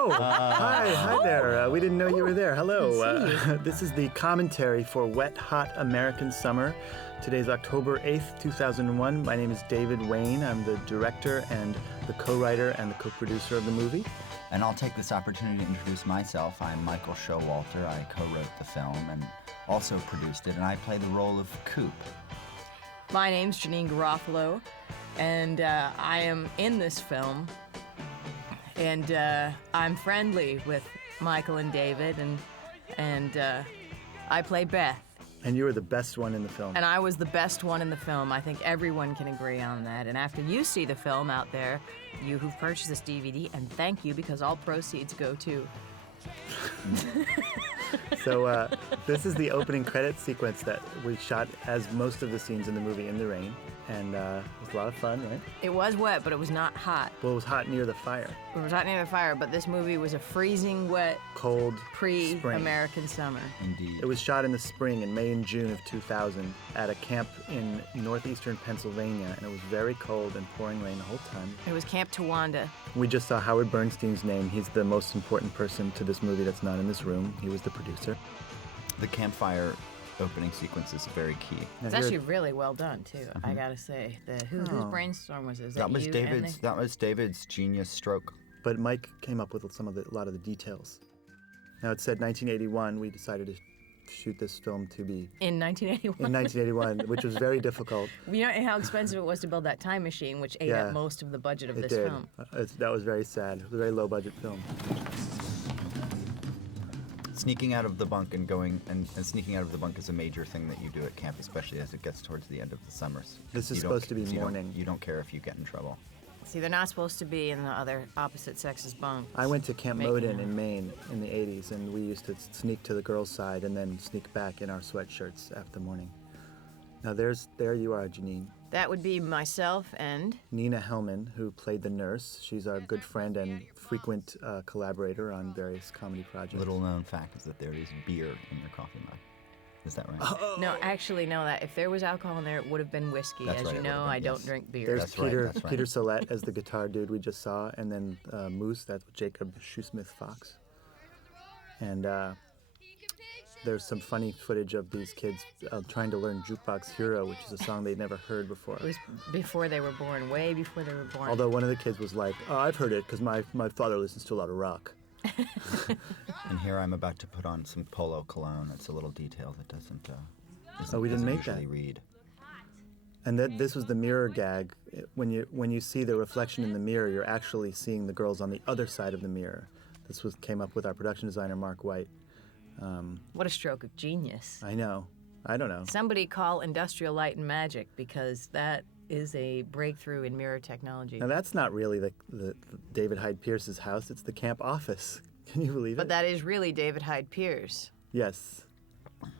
Hi there. We didn't know you were there. Hello. This is the commentary for Wet Hot American Summer. Today's October 8th, 2001. My name is David Wain. I'm the director and the co-writer and the co-producer of the movie. And I'll take this opportunity to introduce myself. I'm Michael Showalter. I co-wrote the film and also produced it, and I play the role of Coop. My name's Janeane Garofalo, and I am in this film. And I'm friendly with Michael and David, and I play Beth. And you were the best one in the film. And I was the best one in the film. I think everyone can agree on that. And after you see the film out there, you who've purchased this DVD, and thank you because all proceeds go to. So this is the opening credit sequence that we shot as most of the scenes in the movie in the rain. And it was a lot of fun, right? It was wet, but it was not hot. Well, it was hot near the fire. It was hot near the fire, but this movie was a freezing wet, cold pre-American summer. Indeed. It was shot in the spring, in May and June of 2000, at a camp in northeastern Pennsylvania, and it was very cold and pouring rain the whole time. It was Camp Towanda. We just saw Howard Bernstein's name. He's the most important person to this movie that's not in this room. He was the producer. The campfire opening sequence is very key. It's actually really well done too. I gotta say, whose brainstorm was it? That was David's genius stroke. But Mike came up with a lot of the details. Now it said 1981. We decided to shoot this film to be in 1981. In 1981, which was very difficult. You know how expensive it was to build that time machine, which ate up most of the budget of this film. That was very sad. It was a very low budget film. Sneaking out of the bunk and sneaking out of the bunk is a major thing that you do at camp, especially as it gets towards the end of the summers. This is supposed to be morning. You don't care if you get in trouble. See, they're not supposed to be in the other opposite sex's bunks. I went to Camp Moden in Maine in the 80s, and we used to sneak to the girls' side and then sneak back in our sweatshirts after morning. Now there you are, Janeane. That would be myself and Nina Hellman, who played the nurse. She's our good friend and frequent collaborator on various comedy projects. Little known fact is that there is beer in your coffee mug. Is that right? Oh. No, actually, no. That if there was alcohol in there, it would have been whiskey. That's As right, you know, I don't drink beer. There's Peter Sollett as the guitar dude we just saw, and then Moose, that's Jacob Shoesmith-Fox. And there's some funny footage of these kids trying to learn Jukebox Hero, which is a song they'd never heard before. It was before they were born, way before they were born. Although one of the kids was like, "Oh, I've heard it because my father listens to a lot of rock." And here I'm about to put on some Polo cologne. It's a little detail that doesn't we didn't make usually that. Read. And this was the mirror gag. When you see the reflection in the mirror, you're actually seeing the girls on the other side of the mirror. This came up with our production designer, Mark White. What a stroke of genius. I know. I don't know. Somebody call Industrial Light and Magic, because that is a breakthrough in mirror technology. Now that's not really the David Hyde Pierce's house. It's the camp office. Can you believe it? But that is really David Hyde Pierce. Yes.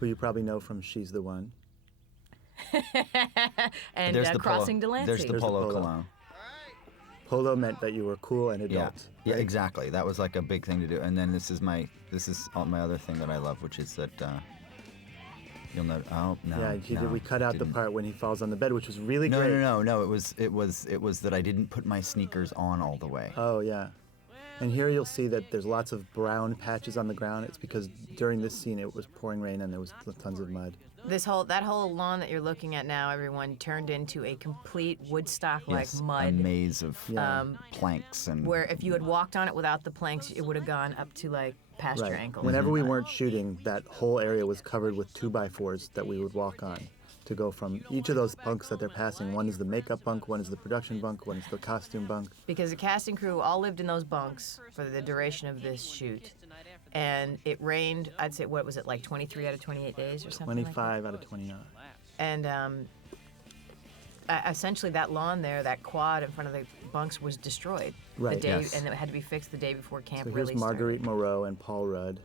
Who you probably know from She's the One. And Crossing Delancey. There's the Polo cologne. Polo meant that you were cool and adult. Yeah, right? Exactly. That was like a big thing to do. And then this is my other thing that I love, which is that you'll know. Oh no. Yeah, we cut out the part when he falls on the bed, which was really great. No. It was that I didn't put my sneakers on all the way. Oh yeah. And here you'll see that there's lots of brown patches on the ground. It's because during this scene it was pouring rain and there was tons of mud. That whole lawn that you're looking at now, everyone, turned into a complete Woodstock-like mud. A maze of planks and. Where if you had walked on it without the planks, it would have gone up to like past your ankles. Whenever we weren't shooting, that whole area was covered with 2x4s that we would walk on to go from each of those bunks that they're passing. One is the makeup bunk, one is the production bunk, one is the costume bunk. Because the casting crew all lived in those bunks for the duration of this shoot. And it rained, I'd say, what was it, like 23 out of 28 days or something 25 out of 29. And essentially that lawn there, that quad in front of the bunks was destroyed. Right, And it had to be fixed the day before camp so really here's Marguerite Moreau and Paul Rudd.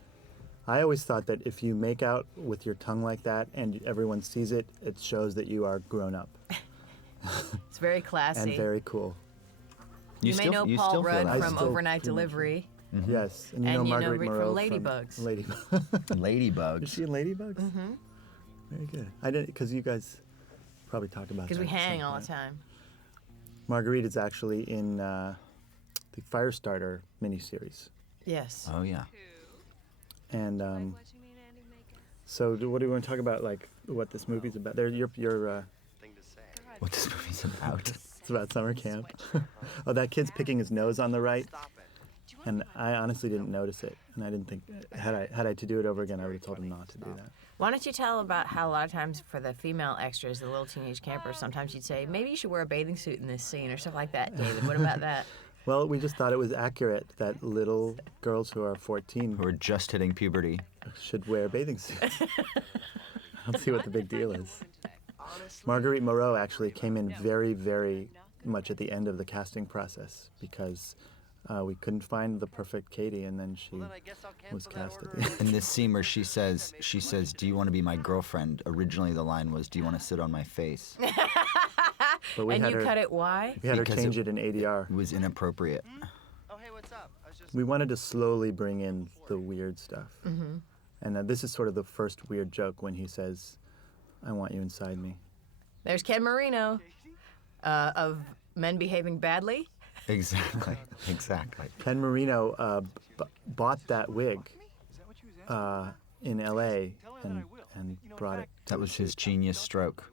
I always thought that if you make out with your tongue like that and everyone sees it, it shows that you are grown up. It's very classy. And very cool. You may know Paul Rudd from Overnight Delivery. Mm-hmm. Yes, and you know Marguerite Moreau from Ladybugs. Ladybugs. Is she in Ladybugs? Mm-hmm. Very good. I didn't, because you guys probably talk about that. Because we hang all the time. Marguerite is actually in the Firestarter miniseries. Yes. Oh yeah. And so what do you want to talk about, like, what this movie's about? What this movie's about? It's about summer camp. Oh, that kid's picking his nose on the right. And I honestly didn't notice it. And I didn't think, had I to do it over again, I would have told him not to do that. Why don't you tell about how a lot of times for the female extras, the little teenage campers, sometimes you'd say, maybe you should wear a bathing suit in this scene or stuff like that, David. What about that? Well, we just thought it was accurate that little girls who are 14 Who are just hitting puberty. should wear bathing suits. I don't see what the big deal is. Marguerite Moreau actually came in very, very much at the end of the casting process because we couldn't find the perfect Katie, and then she was cast at the end. In this scene where she says, "Do you want to be my girlfriend?" Originally, the line was, "Do you want to sit on my face?" But we And had you her, cut it why? we had her Because change it in ADR. It was inappropriate. We wanted to slowly bring in the weird stuff. Mm-hmm. And this is sort of the first weird joke when he says, "I want you inside me." There's Ken Marino of Men Behaving Badly. Exactly. Exactly. Ken Marino bought that wig in L.A. and brought it. That was his genius stroke.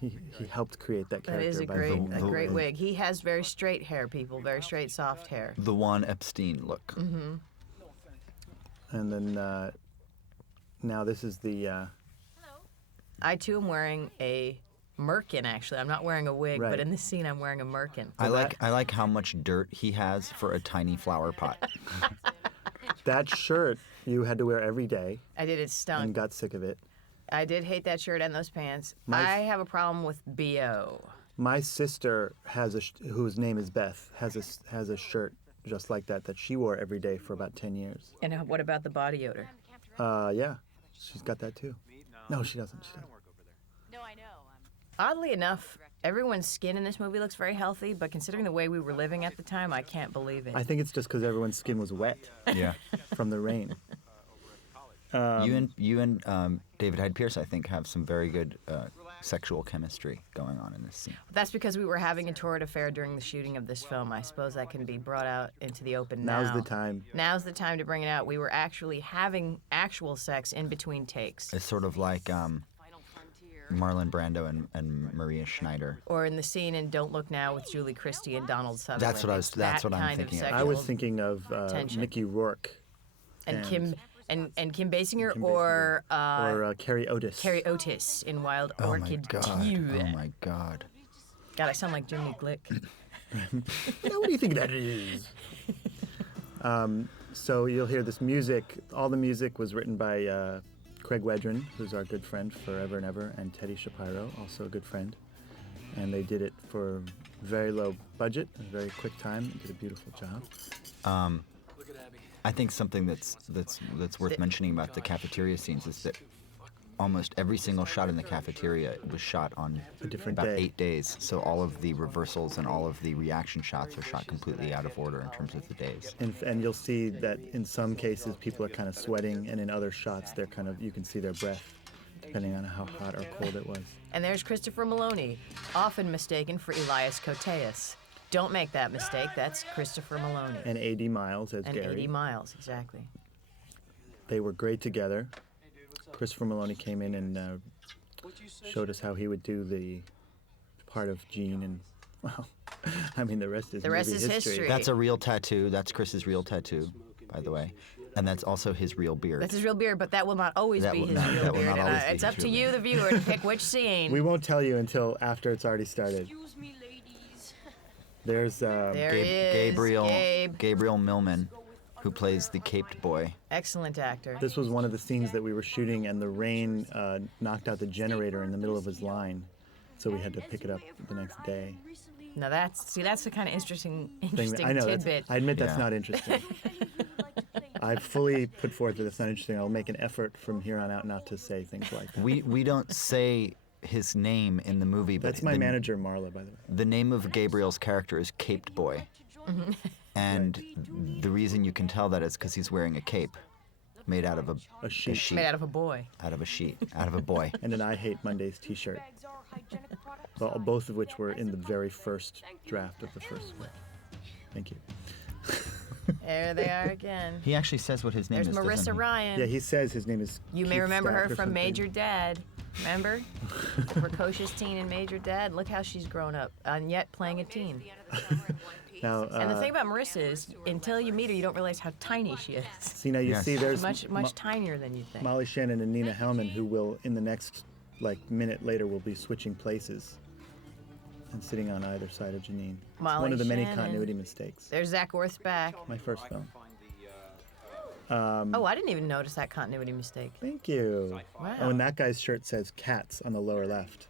He helped create that That character. is a by great, being- a great wig. He has very straight hair, people, very straight, soft hair. The Juan Epstein look. Mm-hmm. And then now this is the. I, too, am wearing a merkin, actually. I'm not wearing a wig, Right. but in this scene, I'm wearing a merkin. I like how much dirt he has for a tiny flower pot. That shirt you had to wear every day I did. It and stunk. got sick of it. I did hate that shirt and those pants. My- I have a problem with BO. My sister has whose name is Beth has a shirt just like that she wore every day for about 10 years. And what about the body odor? Yeah, she's got that too. No, she doesn't. She doesn't. Oddly enough, everyone's skin in this movie looks very healthy, but considering the way we were living at the time, I can't believe it. I think it's just because everyone's skin was wet Yeah. from the rain. You and David Hyde Pierce, I think, have some very good sexual chemistry going on in this scene. That's because we were having a torrid affair during the shooting of this film. I suppose that can be brought out into the open now. Now's the time. Now's the time to bring it out. We were actually having actual sex in between takes. It's sort of like Marlon Brando and Maria Schneider. Or in the scene in Don't Look Now with Julie Christie and Donald Sutherland. That's what I was- It's that's that what I'm kind of thinking of. sexual I was thinking of tension. Mickey Rourke and Kim Basinger Kim or or Carrie Otis. Carrie Otis in Wild Oh my Orchid God. 2. Oh my God. God, I sound like Jimmy Glick. Now, what do you think that is? So you'll hear this music. All the music was written by Craig Wedren, who's our good friend forever and ever, and Teddy Shapiro, also a good friend. And they did it for very low budget, a very quick time. They did a beautiful job. I think something that's worth mentioning about the cafeteria scenes is that almost every single shot in the cafeteria was shot on A different about day. 8 days. So all of the reversals and all of the reaction shots are shot completely out of order in terms of the days. And you'll see that in some cases people are kind of sweating, and in other shots they're you can see their breath, depending on how hot or cold it was. And there's Christopher Maloney, often mistaken for Elias Koteas. Don't make that mistake. That's Christopher Maloney. And 80 Miles as And Gary. 80 Miles, exactly. They were great together. Christopher Maloney came in and showed us how he would do the part of Gene, and well, I mean the rest is movie history. That's a real tattoo. That's Chris's real tattoo, by the way. And that's also his real beard. That's his real beard, but that will not always That be will his not- real that will beard. not And always be it's his up to real you, beard. the viewer, to pick which scene. We won't tell you until after it's already started. There's There he is, Gabe. Gabriel Millman, who plays the caped boy. Excellent actor. this was one of the scenes that we were shooting, and the rain knocked out the generator in the middle of his line, so we had to pick it up the next day. Now that's the kind of interesting I know. tidbit. I admit that's Yeah. not interesting. I fully put forth that it's not interesting. I'll make an effort from here on out not to say things like that. We don't say his name in the movie, but That's my manager, Marla, by the way. The name of Gabriel's character is Caped Boy. And the reason you can tell that is because he's wearing a cape made out of A sheet. Made out of a boy. out of a sheet, out of a boy. And an I Hate Mondays t-shirt. both of which were in the very first draft of the first script. Thank you. There they are again. He actually says what his name There's is. doesn't Marissa he? Ryan. Yeah, he says his name is. You may Keith remember Stack her or from something. Major Dad. Remember? The precocious teen in Major Dad. Look how she's grown up, and yet playing a teen. Now, And the thing about Marissa is, until you meet her, you don't realize how tiny she is. see now you Yes. see there's Much tinier than you'd think. Molly Shannon and Nina Hellman, who will in the next minute later will be switching places and sitting on either side of Janeane. It's Molly one of the many Shannon. continuity mistakes. There's Zach Orth's back. My first film. Oh, I didn't even notice that continuity mistake. Thank you. Wow. Oh, and that guy's shirt says cats on the lower left.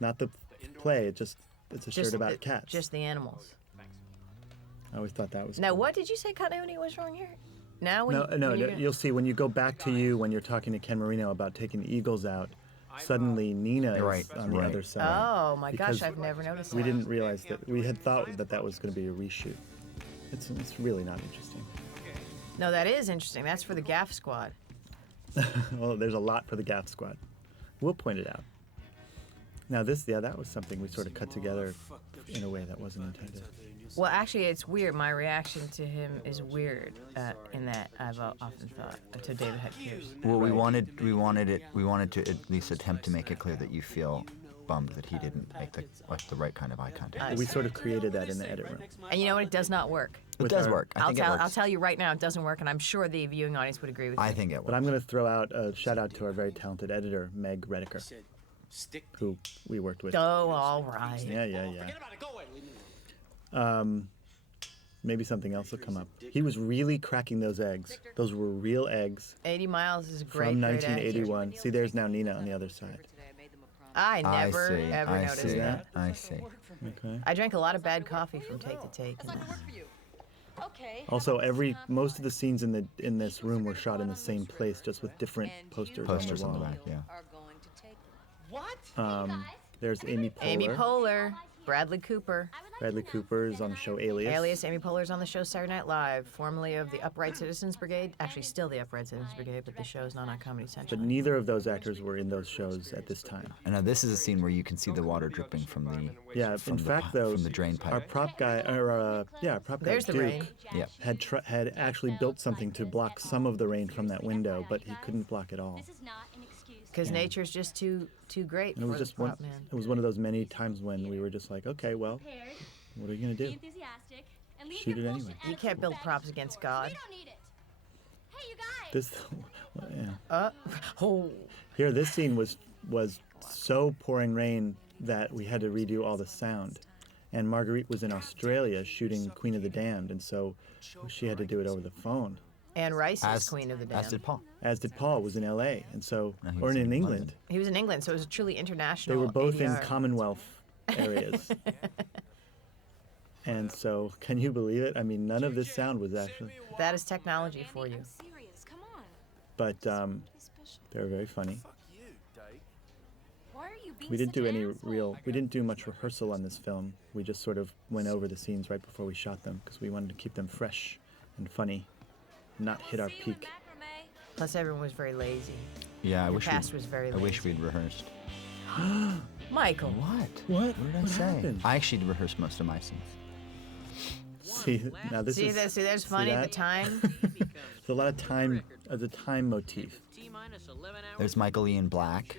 Not the play, it's a shirt about cats. Just the animals. I always thought that was Now, cool. what did you say continuity was wrong here? Now, when No, when you'll see when you go back to you when you're talking to Ken Marino about taking the Eagles out. Suddenly, Nina is Right, on the right. other side. Oh my Because gosh, I've never noticed that. We didn't realize that. We had thought that was going to be a reshoot. It's really not interesting. No, that is interesting. That's for the Gaff Squad. Well, there's a lot for the Gaff Squad. We'll point it out. Now that was something we sort of cut together in a way that wasn't intended. Well, actually, it's weird. My reaction to him is weird. In that I've often thought to David Head Pierce. Well, we wanted to at least attempt to make it clear that you feel bummed that he didn't make the right kind of eye contact. We sort of created that in the edit room. And you know what? It does not work. It does work. I think it works. I'll tell you right now, it doesn't work, and I'm sure the viewing audience would agree with me. I think it works. But I'm going to throw out a shout out to our very talented editor, Meg Redeker, who we worked with. Oh, all right. Yeah. Maybe something else will come up. He was really cracking those eggs. Those were real eggs 80 Miles is a great. from great actor. 1981. See, there's now Nina on the other side. I never see, ever I noticed see, that. I see. Okay. I drank a lot of bad coffee from take to take. in this. Also, most of the scenes in this room were shot in the same place, just with different posters Posters on on the the wall. back, yeah. There's Amy Poehler. Amy Poehler, Bradley Cooper. Bradley Cooper is on the show Alias. Alias, Amy Poehler's on the show Saturday Night Live, formerly of the Upright Citizens Brigade. Actually, still the Upright Citizens Brigade, but the show's not on Comedy Central. But neither of those actors were in those shows at this time. And now this is a scene where you can see the water dripping from the Yeah, from in the fact, pi- though, from the drain pipe. our prop guy, prop guy There's the Duke, rain. Yep. had actually built something to block some of the rain from that window, but he couldn't block it all. Because nature's just too great And it for was the just one. prop man. It was one of those many times when we were just like, okay, well, what are you gonna do? Shoot it anyway. You can't build props against God. This, yeah. Oh, Here, this scene was so pouring rain that we had to redo all the sound. And Marguerite was in Australia shooting Queen of the Damned, and so she had to do it over the phone. Anne Rice is Queen of the As did Damned. Paul. As did Paul, was in L.A. and so, No, he or was in in England. London. He was in England, so it was a truly international. They were both in ADR. Commonwealth areas. And so, can you believe it? I mean, none of this sound was actually, That is technology for you. but they were very funny. We didn't do much rehearsal on this film. We just sort of went over the scenes right before we shot them because we wanted to keep them fresh and funny, not hit our peak. Plus, everyone was very lazy. Yeah, I wish cast was very I wish lazy. we'd rehearsed. Michael. What? What? What did I What say? happened? I actually rehearsed most of my scenes. See, now this See, is that's funny. that? The time. There's a lot of time, the time motif. There's Michael Ian Black,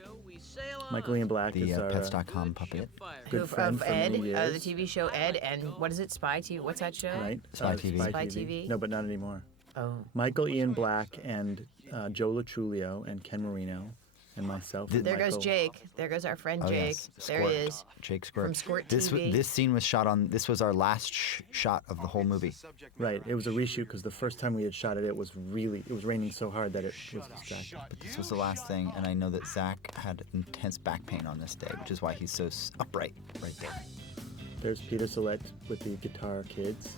Michael Ian Black the is our Pets.com puppet. good friend of from Ed, many years, the TV show Ed, and what is it? Spy TV. What's that show? right? Spy TV. Spy TV. No, but not anymore. Oh. Michael Ian Black and Joe Luchulio and Ken Marino and myself. And There goes Michael. Jake. There goes our friend Oh, Jake. yes. There Squirt. he is. Jake Squirt. From Squirt this TV. this scene was shot on. This was our last shot of the whole movie. Right. It was a reshoot because the first time we had shot it, it was raining so hard that it was distracting. But this was the last thing, and I know that Zach had intense back pain on this day, which is why he's so upright right there. There's Peter Sellette with the guitar kids.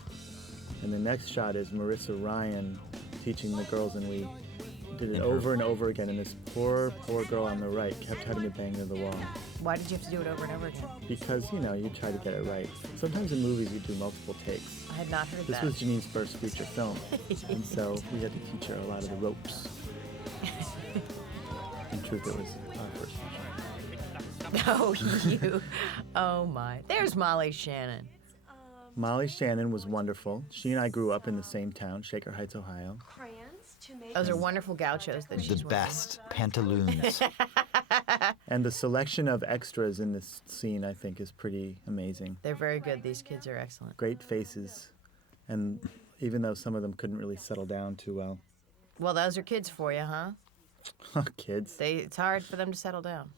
And the next shot is Marissa Ryan teaching the girls, and we did it In her- over and over again. And this poor girl on the right kept having to bang into the wall. Why did you have to do it over and over again? Because, you try to get it right. Sometimes in movies you do multiple takes. I had not heard This that. was Janine's first feature film, and so we had to teach her a lot of the ropes. In truth, it was our first feature. Oh, you. Oh, my. There's Molly Shannon. Molly Shannon was wonderful. She and I grew up in the same town, Shaker Heights, Ohio. Those are wonderful gauchos that The she's wearing. best pantaloons. And the selection of extras in this scene, I think, is pretty amazing. They're very good. These kids are excellent. Great faces. And even though some of them couldn't really settle down too well. Well, those are kids for you, huh? Kids. It's hard for them to settle down.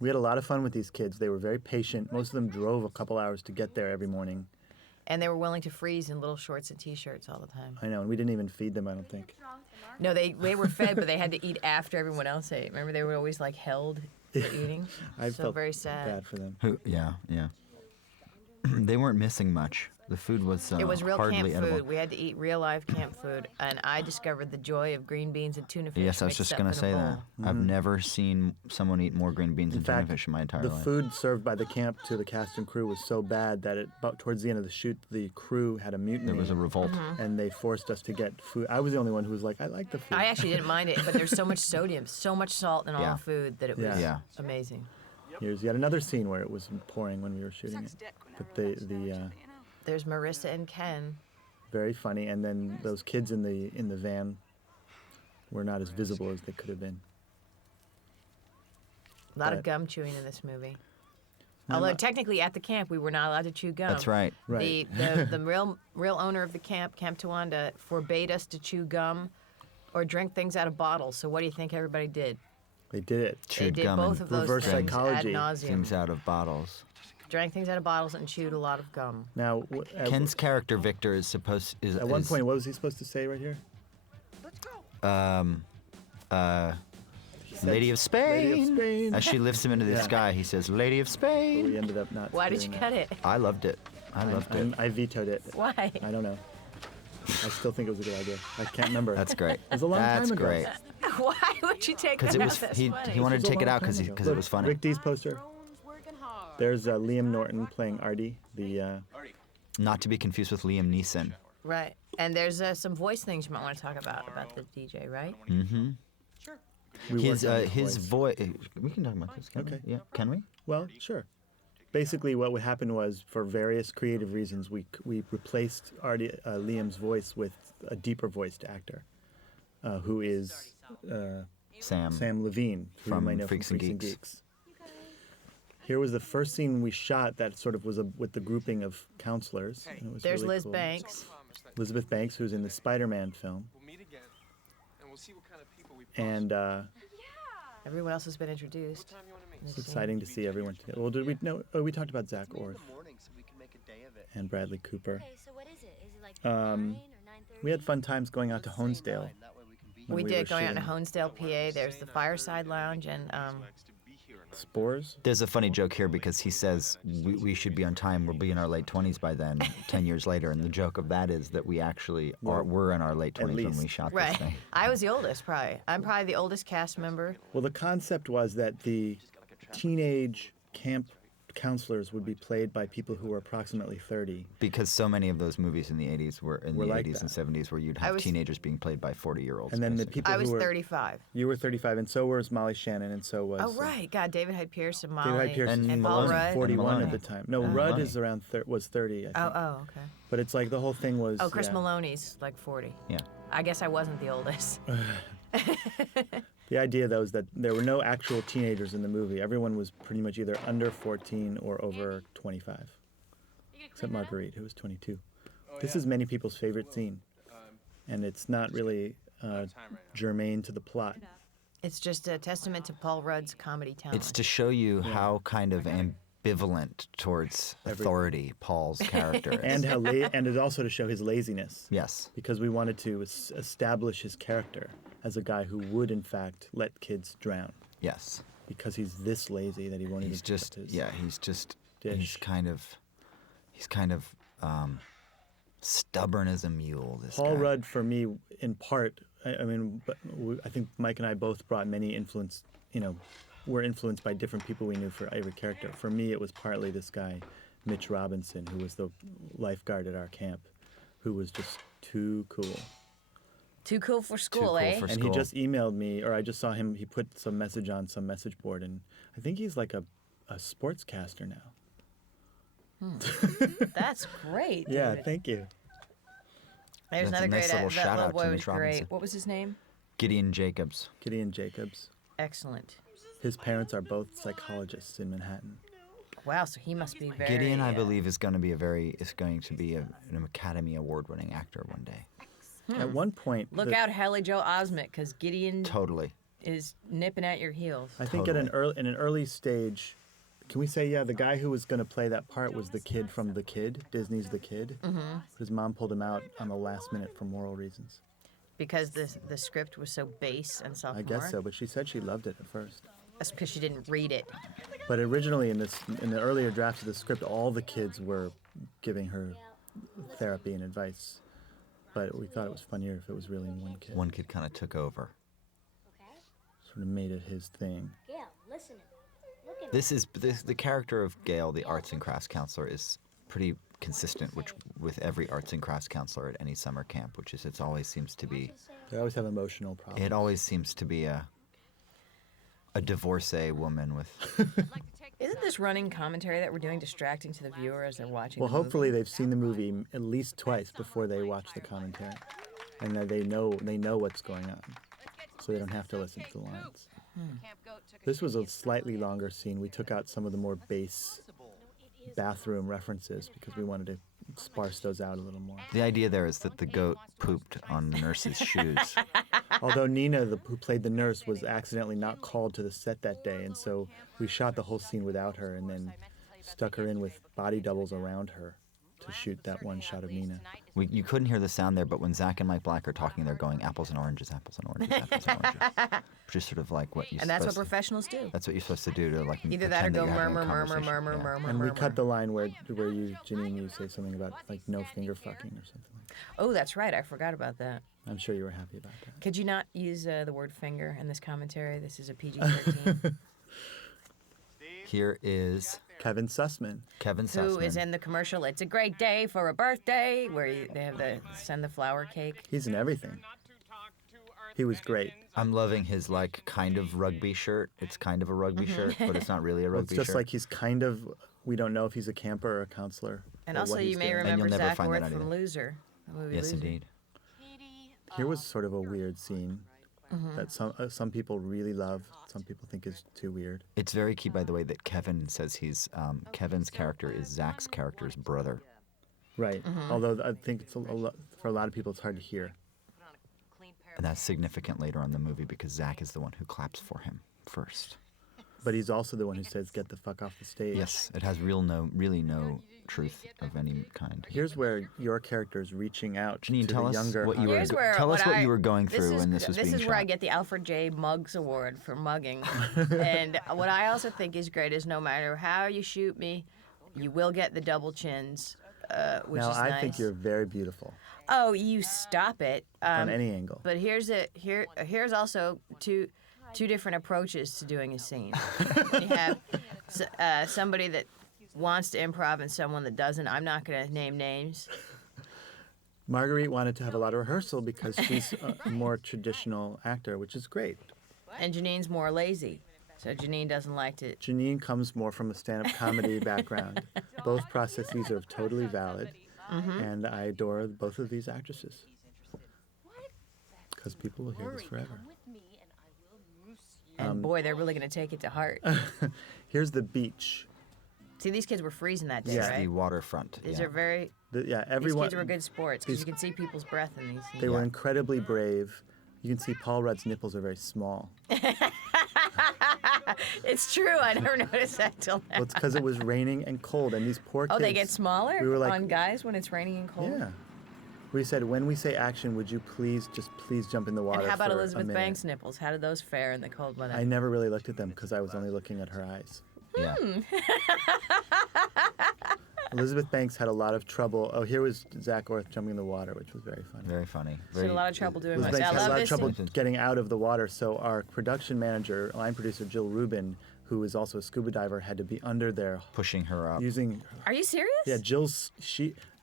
We had a lot of fun with these kids. They were very patient. Most of them drove a couple hours to get there every morning. And they were willing to freeze in little shorts and T-shirts all the time. I know, and we didn't even feed them, I don't think. No, they were fed, but they had to eat after everyone else ate. Remember, they were always like held for eating. I So felt very sad. bad for them. Yeah. They weren't missing much. The food was It was real hardly camp edible. food. We had to eat real live camp food, and I discovered the joy of green beans and tuna fish. Yes, I was mixed just up going in to a say bowl. that. I've never seen someone eat more green beans In and tuna fact, fish in my entire the life. food served by the camp to the cast and crew was so bad that about towards the end of the shoot, the crew had a mutiny. There was a revolt. And they forced us to get food. I was the only one who was like, I like the food. I actually didn't mind it, but there's so much sodium, so much salt in all Yeah. the food that it was Yeah. amazing. Here's yet another scene where it was pouring when we were shooting it. But There's Marissa and Ken. very funny. And then those kids in the van were not as visible as they could have been. A lot of But- gum chewing in this movie. Although technically at the camp we were not allowed to chew gum. That's right. Right. The real owner of the camp, Camp Tawanda, forbade us to chew gum or drink things out of bottles. So what do you think everybody did? They did it. They Chewed did gum both and of those reverse things psychology. ad nauseum. things out of bottles. Drank things out of bottles and chewed a lot of gum. Now, Ken's character Victor is at one point, what was he supposed to say right here? Lady of Spain. Lady of Spain. As she lifts him into the Yeah. sky, he says, "Lady of Spain." We ended up not. Why did you doing cut that. it? I loved it. I loved it. I vetoed it. Why? I don't know. I still think it was a good idea. I can't remember. That's great. It was a long That's time ago. great. Why would you take Because that it out? was That's he funny. wanted It to was a take it long out time ago. because it Look, was funny. Rick D's poster. There's Liam Norton playing Artie, the Not to be confused with Liam Neeson. Right. And there's some voice things you might want to talk about the DJ, right? we His worked on his voice. We can talk about this. Can Okay. We? Yeah. Can we? Well, sure. Basically, what would happen was, for various creative reasons, we replaced Liam's voice with a deeper voiced actor, who is Sam Levine, who you From might know Freaks from and Freaks and Geeks. Geeks. Here was the first scene we shot that sort of was with the grouping of counselors. And it was There's really Liz cool. Banks. Elizabeth Banks, who's in the Spider-Man film, and Everyone else has been introduced. it's exciting to see everyone together. Well, did we know? Oh, we talked about Zach Orth and Bradley Cooper. Okay, so what is it? Is it like 9 or 9:30? We had fun times going out to Honesdale. when We were did going out to shooting. Honesdale, PA. There's the Fireside Lounge and Spores. There's a funny joke here because he says we should be on time. We'll be in our late 20s by then, 10 years later. And the joke of that is that we actually were in our late 20s when we least. shot this right. thing. I was the oldest, probably. I'm probably the oldest cast member. Well, the concept was that the teenage camp counselors would be played by people who were approximately 30. Because so many of those movies in the 80s were in Were the like 80s and that. 70s where you'd I have was- teenagers being played by 40-year-olds. And then the basically. people I was who were 35. You were 35, and so was Molly Shannon, and so was Oh, right. God, David Hyde Pierce and Molly. David Hyde Pierce And and Maloney. Paul Rudd. 41 Maloney. at the time. No, And Rudd Maloney. is around was 30, I think. Oh, okay. But it's like the whole thing was. Oh, Chris yeah. Maloney's like 40. Yeah. I guess I wasn't the oldest. The idea, though, is that there were no actual teenagers in the movie. Everyone was pretty much either under 14 or over 25, except Marguerite, who was 22. This is many people's favorite scene, and it's not really germane to the plot. It's just a testament to Paul Rudd's comedy talent. It's to show you how kind of ambivalent towards authority Paul's character is. And and it's also to show his laziness. Yes. Because we wanted to establish his character as a guy who would, in fact, let kids drown. Yes. Because he's this lazy that he won't He's even just, put his he's just, dish. he's kind of stubborn as a mule, this Paul guy. Rudd, for me, in part, I think Mike and I both brought many were influenced by different people we knew for every character. For me, it was partly this guy, Mitch Robinson, who was the lifeguard at our camp, who was just too cool. Too cool for school, cool eh? for And he just emailed me, or I just saw him, he put some message on some message board, and I think he's like a a sportscaster now. That's great. Yeah, David. thank you. There's That's a another nice great little that shout little out to boy was Mitch great. Robinson. What was his name? Gideon Jacobs. Gideon Jacobs. Excellent. His parents are both psychologists in Manhattan. Wow, so he must be very. Gideon, I believe, is going to be an Academy Award-winning actor one day. At one point, Look out, Hallie Joe Osment, because Gideon Totally. is nipping at your heels. I think in an early stage, can we say, the guy who was going to play that part was the kid from The Kid, Disney's The Kid. Mm-hmm. His mom pulled him out on the last minute for moral reasons. Because the script was so base and sophomore. I guess so, but she said she loved it at first. That's because she didn't read it. But originally, in the earlier drafts of the script, all the kids were giving her therapy and advice. But we thought it was funnier if it was really one kid. One kid kind of took over. Sort of made it his thing. Gail, listen. Look at The character of Gail, the arts and crafts counselor, is pretty consistent with every arts and crafts counselor at any summer camp, which is it always seems to be. They always have emotional problems. It always seems to be a divorcee woman with. Isn't this running commentary that we're doing distracting to the viewer as they're watching Well, the movie? hopefully they've seen the movie at least twice before they watch the commentary, and that they know what's going on, so they don't have to listen to the lines. This was a slightly longer scene. We took out some of the more base bathroom references because we wanted to sparse those out a little more. The idea there is that the goat pooped on the nurse's shoes. Although Nina, who played the nurse, was accidentally not called to the set that day, and so we shot the whole scene without her and then stuck her in with body doubles around her to shoot that one shot of Nina. You couldn't hear the sound there, but when Zach and Mike Black are talking, they're going apples and oranges, apples and oranges, apples and oranges. Which is sort of like what you're And that's what supposed professionals do. That's what you're supposed to do to like Either that or pretend go you're having a murmur, conversation. murmur, Yeah. murmur, And we murmur. cut the line where you, Janeane, you say something about like no finger fucking or something. Oh, that's right. I forgot about that. I'm sure you were happy about that. Could you not use the word finger in this commentary? This is a PG-13. Here is Kevin Sussman. Kevin Sussman. Who is in the commercial, It's a Great Day for a Birthday, where they have the send the flower cake. He's in everything. He was great. I'm loving his like kind of rugby shirt. It's kind of a rugby shirt, but it's not really a Well, it's rugby just shirt. like he's kind of, we don't know if he's a camper or a counselor. And or also, what he's you may doing. remember you'll never Zach find that Orth out from either. Loser, the movie Yes, Loser. indeed. Here was sort of a weird scene that some people really love, some people think is too weird. It's very key, by the way, that Kevin says he's Kevin's character is Zach's character's brother. Right. Although I think it's for a lot of people it's hard to hear. And that's significant later on in the movie because Zach is the one who claps for him first. But he's also the one who says, "Get the fuck off the stage." Yes, it has really no truth of any kind. Here's where your character is reaching out Janine, to tell the us younger. what you were Here's where tell us what I- you were going through when this was being This is shot. where I get the Alfred J. Muggs Award for mugging. And what I also think is great is no matter how you shoot me, you will get the double chins, which Now is I nice. think you're very beautiful Oh, you stop it. on any angle. But here's also two different approaches to doing a scene. You have somebody that wants to improv and someone that doesn't. I'm not going to name names. Marguerite wanted to have a lot of rehearsal because she's a more traditional actor, which is great. And Janine's more lazy. So Janeane doesn't like to. Janine comes more from a stand-up comedy background. Both processes are totally valid, and I adore both of these actresses because people will hear this forever. And boy, they're really going to take it to heart. Here's the beach. See, these kids were freezing that day, Yeah. right? The waterfront. These yeah. are very. Yeah, These everyone. kids were good sports because these- you can see people's breath in these scenes. They were incredibly brave. You can see Paul Rudd's nipples are very small. It's true. I never noticed that till now. Well, it's because it was raining and cold, and these poor kids. Oh, they get smaller We were like, on guys when it's raining and cold? yeah. We said, when we say action, would you please jump in the water And how about for a Elizabeth minute? Banks' nipples? How did those fare in the cold weather? I never really looked at them because I was only looking at her eyes. Yeah. Elizabeth Banks had a lot of trouble. Oh, here was Zach Orth jumping in the water, which was very funny. Very funny. She had a lot of trouble doing Elizabeth this. I Banks had a love lot of this trouble scene. getting out of the water, so our production manager, line producer Jill Rubin, who is also a scuba diver, had to be under there Pushing her up. using. Are you serious? Yeah,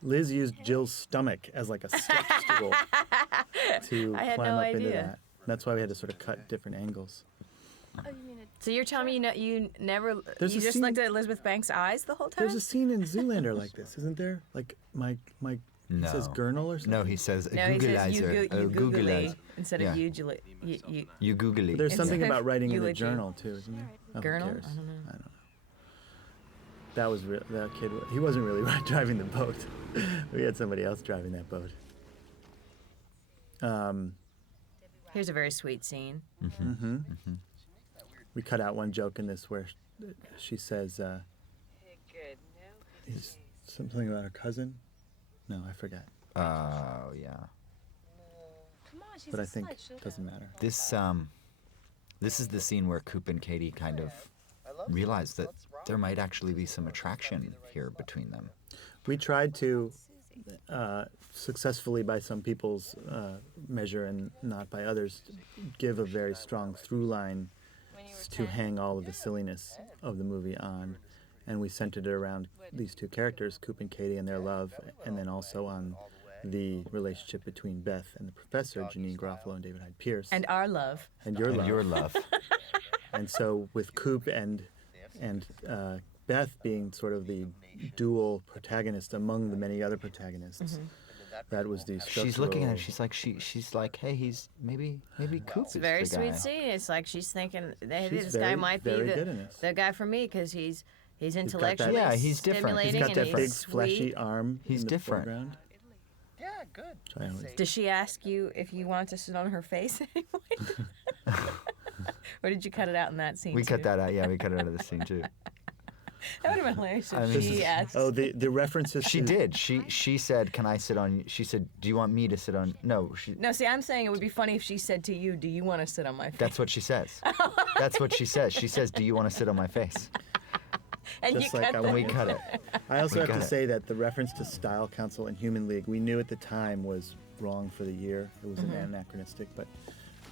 Liz used Jill's stomach as like a step stool to I had climb no up into idea. that. That's why we had to sort of cut different angles. So you're telling me you never There's you a just scene- looked at Elizabeth Banks' eyes the whole time? There's a scene in Zoolander like this, isn't there? Like my No. it says gurnal or something. No, he says no, he says you, Googleizer. you googly Googleizer. instead Yeah. of you. You googly. There's something Instead about of writing in the eulogy. journal too, isn't there? Oh, who Gurnal? cares? I don't know. That was that kid. He wasn't really driving the boat. We had somebody else driving that boat. Here's a very sweet scene. We cut out one joke in this where she says is something about her cousin. No, I forgot. Oh yeah. But I think it doesn't matter. This is the scene where Coop and Katie kind of realize that there might actually be some attraction here between them. We tried to successfully, by some people's measure and not by others, give a very strong through line to hang all of the silliness of the movie on. And we centered it around these two characters, Coop and Katie, and their love, and then also on the relationship between Beth and the professor, Janeane Garofalo and David Hyde Pierce. And our love. And your And love. your love. And so with Coop and Beth being sort of the dual protagonist among the many other protagonists, that was the structural... She's looking at it. She's like, hey, he's maybe Coop It's is a very the guy. sweet scene. It's like she's thinking, hey, She's this guy very, might be very good in this. the guy for me because he's got that- intellectually Yeah, he's different. He's stimulating He's got that and big he's fleshy sweet. arm He's in the different. foreground. Yeah, good. Which I always- Does she ask you if you want to sit on her face anyway? Or did you cut it out in that scene We cut too? that out. Yeah, we cut it out of the scene too. That would have been hilarious if I mean, she asked. Oh, the references She to... did. She said, "Can I sit on?" She said, "Do you want me to sit on?" No, she. No, see, I'm saying it would be funny if she said to you, do you want to sit on my face? That's what she says. That's what she says. She says, "Do you want to sit on my face?" and Just you like cut I that. And we want- cut it. I also We have to got it. say that the reference to Style Council and Human League, we knew at the time was wrong for the year. It was Mm-hmm. anachronistic, but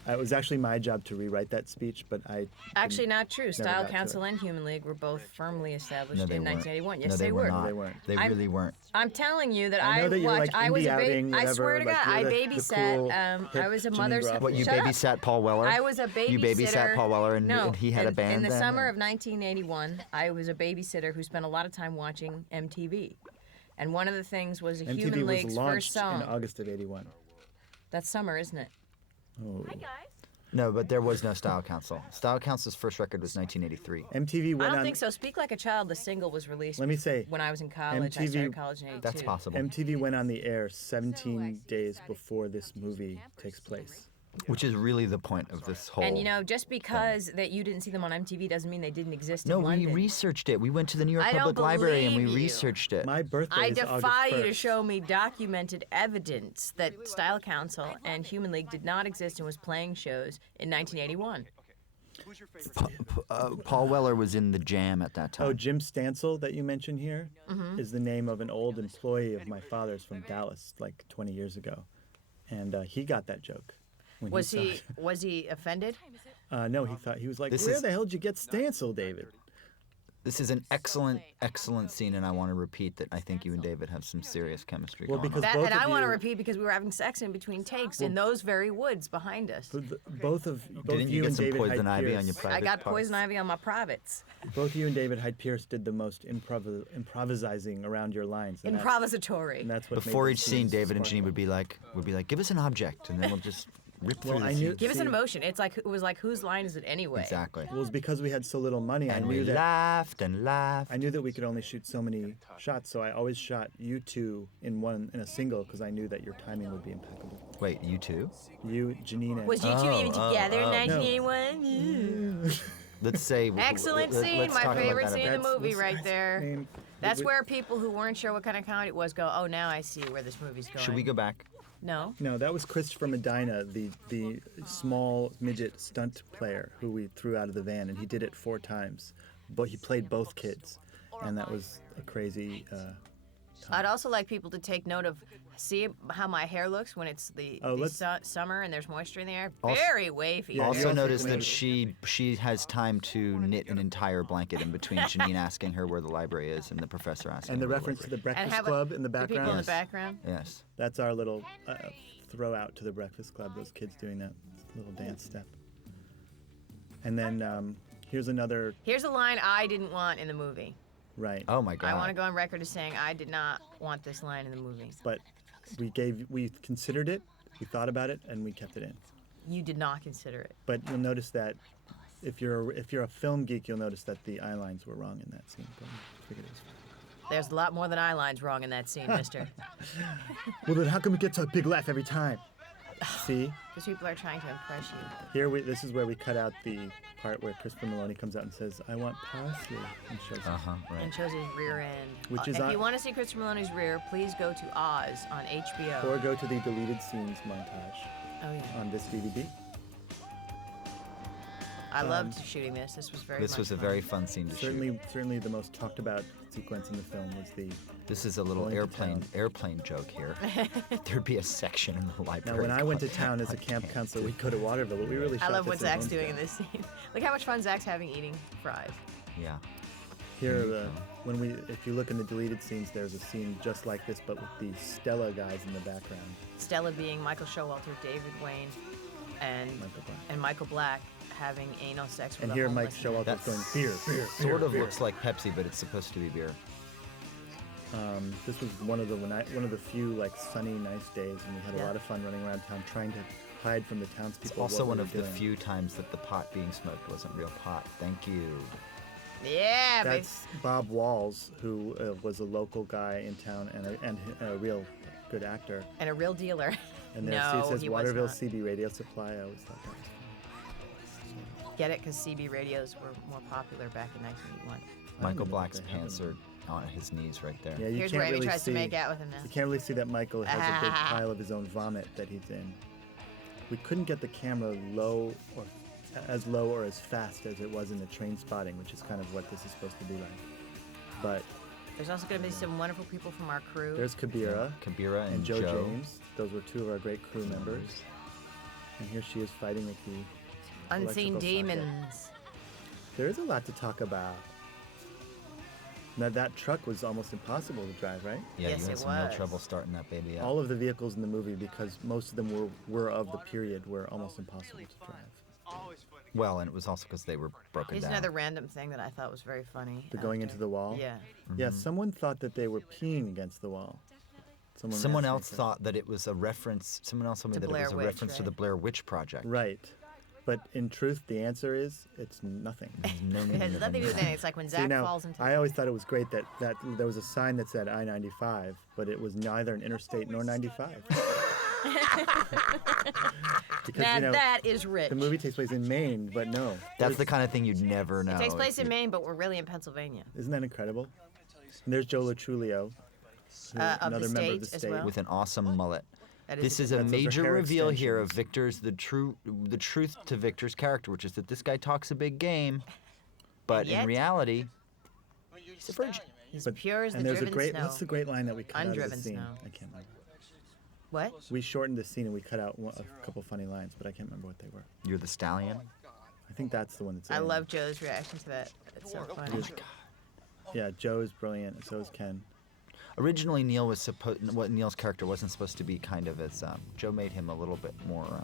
it was actually my job to rewrite that speech, but I... Actually, not true. Style got to Council it. and Human League were both firmly established No, they in weren't. 1981. Yes, No, they were were. not. They weren't. They I'm- really weren't. I'm telling you that I know I that you're watched. like I was indie a outing, I swear to whatever, God, like I you're the babysat. cool, I was a hip mother's. Janeane Garofalo. What, you Shut up. babysat Paul Weller? I was a babysitter. You babysat Paul Weller and, no, and he had a band in the then? summer of 1981, I was a babysitter who spent a lot of time watching MTV. And one of the things was a MTV Human was League's first launched song. in August of 81. That's summer, isn't it? Oh. No, but there was no Style Council. Style Council's first record was 1983. MTV I went don't on... think so. Speak Like a Child, the single was released Let me say, when I was in college. I MTV started college in 82. That's possible. MTV went on the air 17 days before this movie takes place. Which is really the point of this whole. And you know, just because that you didn't see them on MTV doesn't mean they didn't exist No, in we London. researched it. We went to the New York I don't Public Library and we believe you. researched it. My birthday I is August defy 1st. you to show me documented evidence that Style Council and Human League did not exist and was playing shows in 1981. Paul Weller was in the Jam at that time. Oh, Jim Stansel that you mentioned here is Mm-hmm. the name of an old employee of my father's from Dallas, like 20 years ago, and he got that joke. When Was saw he it. was he offended? No, he was like, This "Where is- the hell did you get Stansel, David?" This is an excellent, excellent scene, and I want to repeat that I think you and David have some serious chemistry Well, going because on. That, both and of I want to you- repeat because we were having sex in between takes in those very woods behind us. Both Didn't you you get and some David poison Hyde ivy Pierce, on your private I got parts? poison ivy on my privates. both you and David Hyde Pierce did the most improvising around your lines. And Improvisatory. that's what Before made each those scene, scenes David and Jeanine sparkle. would be like, give us an object, and then we'll just rip Well, through I the knew- scene. Give us an See- emotion. It was like whose line is it anyway? Exactly. Well, it was because we had so little money. And I we knew that laughed and laughed. I knew that we could only shoot so many shots, so I always shot you two in a single because I knew that your timing would be impeccable. Wait, you too? You, Janine, and Was you two even Oh, together in oh. 1981? Let's say. Excellent let's scene, my talk about favorite that a scene in bit. the movie right there. name. That's where people who weren't sure what kind of comedy it was go, oh, now I see where this movie's going. Should we go back? No. No, that was Christopher Medina, the small midget stunt player who we threw out of the van, and he did it 4 times. But he played both kids, and that was a crazy. I'd also like people to take note of, see how my hair looks when it's the summer and there's moisture in the air. Also- Very wavy. Yeah, Also you notice also that she has time to knit an entire blanket in between Janine asking her where the library is and the professor asking And the her where reference to the And Breakfast have Club in the the people background. in the Yes. background. Yes. That's our little uh, throw out to the Breakfast Club. Those kids doing that little dance step. And then here's another, Here's a line I didn't want in the movie. right. Oh my God. I want to go on record as saying I did not want this line in the movie. But we considered it, we thought about it, and we kept it in. You did not consider it. But you'll notice that if you're a film geek, you'll notice that the eye lines were wrong in that scene. But I figured it was fine. There's a lot more than eye lines wrong in that scene, mister. Well, then how come we get such a big laugh every time? See? Because people are trying to impress you. Here, this is where we cut out the part where Christopher Maloney comes out and says, "I want parsley," and shows us. Right. And shows his rear end. Which is if on- you want to see Christopher Maloney's rear, please go to Oz on HBO. Or go to the deleted scenes montage Oh, yeah. on this DVD. I loved shooting this. This was very This much was a fun. very fun scene to shoot. Certainly the most talked about sequence in the film was the. This is a little Going to airplane joke here. There'd be a section in the library. Now, when I went to called town as a I camp Can't counselor, Do we'd go to Waterville, but we really I shot love this what in Zach's doing in Homestead. this scene. Look how much fun Zach's having eating fries. Yeah. Here, if you look in the deleted scenes, there's a scene just like this, but with the Stella guys in the background. Stella being Michael Showalter, David Wain, and Michael Black. having anal sex with And a here, Mike homeless Showalter's That's going beer, beer, Sort of beer. looks like Pepsi, but it's supposed to be beer. This was one of the few like sunny, nice days, and we had a Yeah. lot of fun running around town trying to hide from the townspeople. It's also what we one were of the doing. few times that the pot being smoked wasn't real pot. Thank you. Yeah, baby. That's Bob Walls, who was a local guy in town and a real good actor. And a real dealer. And there No, it says he was Waterville not. CB Radio Supply. I always thought that was fun. Get it? Because CB radios were more popular back in 1981. Michael even know Black's if they have pants them. are on his knees right there. Yeah, you Here's can't where Amy really tries see, to make out with him now. You can't really see that Michael has a big pile of his own vomit that he's in. We couldn't get the camera low or as fast as it was in the Train Spotting, which is kind of what this is supposed to be like. But There's also going to be some wonderful people from our crew. there's Kabira Kabira and Joe Joe. James. Those were two of our great crew members. And here she is fighting with the Unseen electrical socket. demons. There is a lot to talk about. Now that truck was almost impossible to drive, right? Yeah, Yes, you had it some real was. trouble starting that baby up. All of the vehicles in the movie, because most of them were of the period, were almost impossible to drive. Well, and it was also because they were broken Here's down. another random thing that I thought was very funny. The going into the wall? Yeah. Yeah, someone thought that they were peeing against the wall. Someone asked me else for- thought that it was a reference. Someone else told me To that it was a Blair Witch, reference to right? the Blair Witch Project. Right. But in truth, the answer is it's nothing. No It meaning has of nothing to do with anything. anything. It's like when See, Zach now, falls into I always thought it was great that there was a sign that said I-95, but it was neither an interstate nor 95. Because, Now that is rich. the movie takes place in Maine, but no. That's the kind of thing you'd never know. It takes if place in you- Maine, but we're really in Pennsylvania. Isn't that incredible? And there's Joe Latrulio, who- Of the another member of the state as state. well. With an awesome mullet. That This a is a good- That's those are major hair reveal here of extensions. Victor's the truth to Victor's character, which is that this guy talks a big game, but yet- in reality, he's a virgin. He's But- pure as the and there's driven a great, snow. what's the great line that we cut out of Undriven the scene? snow. I can't remember. What? We shortened the scene and we cut out a couple funny lines, but I can't remember what they were. You're the stallion. I think that's the one that's. I in. love Joe's reaction to that. It's so funny. Yeah, Joe is brilliant, and so is Ken. Originally, Neil's character wasn't supposed to be kind of as Joe made him a little bit more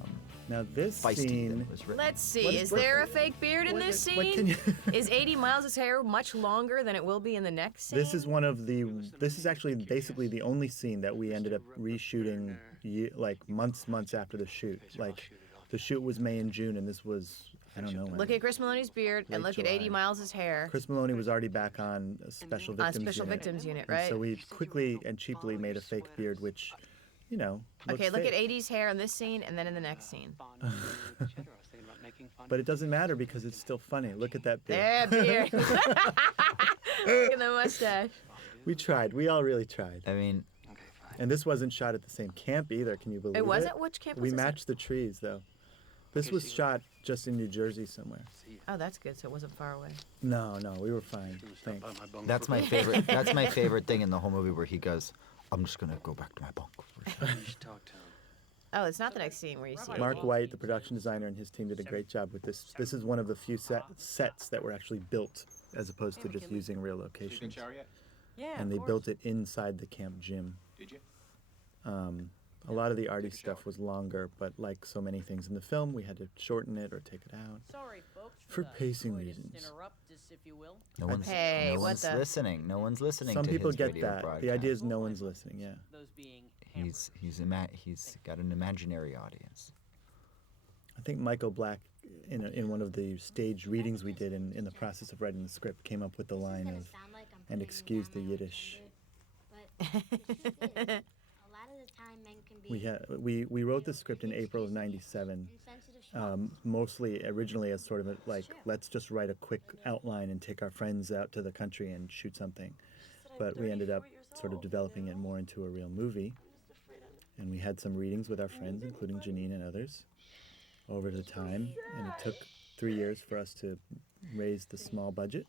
Now this feisty than scene. it was written. Let's see. What- Is what- there a fake beard in what- this what can scene? you- Is 80 Miles' hair much longer than it will be in the next scene? This is one of the. This is actually basically the only scene that we ended up reshooting, like months after the shoot. Like, the shoot was May and June, and this was I don't know when. Look at Chris Maloney's beard and Late look at 80 July. Miles' hair. Chris Maloney was already back on a Special Victims Special Unit. Victims Unit, And right? so we quickly and cheaply made a fake beard, which, looks Okay, look fake. at 80's hair in this scene and then in the next scene. But it doesn't matter because it's still funny. Look at that beard. There, beard. Look at the mustache. We tried. We all really tried. I mean, And this wasn't shot at the same camp either. Can you believe it? It wasn't? Which camp was We this at? matched the trees though. This was shot just in New Jersey somewhere. Oh, that's good. So it wasn't far away. No, we were fine. Thanks. that's my favorite. That's my favorite thing in the whole movie where he goes, "I'm just gonna go back to my bunk." Oh, it's not the next scene where you see Mark 80. White, the production designer, and his team did a great job with this. This is one of the few sets that were actually built as opposed to just using real locations. Yeah. And they built it inside the camp gym. Did you? A lot of the arty stuff was longer, but like so many things in the film, we had to shorten it or take it out. Sorry, folks. For the pacing latest reasons. Interrupt us, if you will. No one's, Hey, no what one's the- listening. No one's listening Some to people his get radio that. broadcast. The idea is no one's listening, yeah. Those being He's got an imaginary audience. I think Michael Black, in one of the stage readings we did in the process of writing the script, came up with the line of, and excuse the Yiddish. But the truth is, a lot of the time men can be We wrote the script in April of '97, insensitive. mostly originally as sort of like, let's just write a quick outline and take our friends out to the country and shoot something. But we ended up sort of developing it more into a real movie. And we had some readings with our friends, including Janeane and others, over the time. And it took 3 years for us to raise the small budget.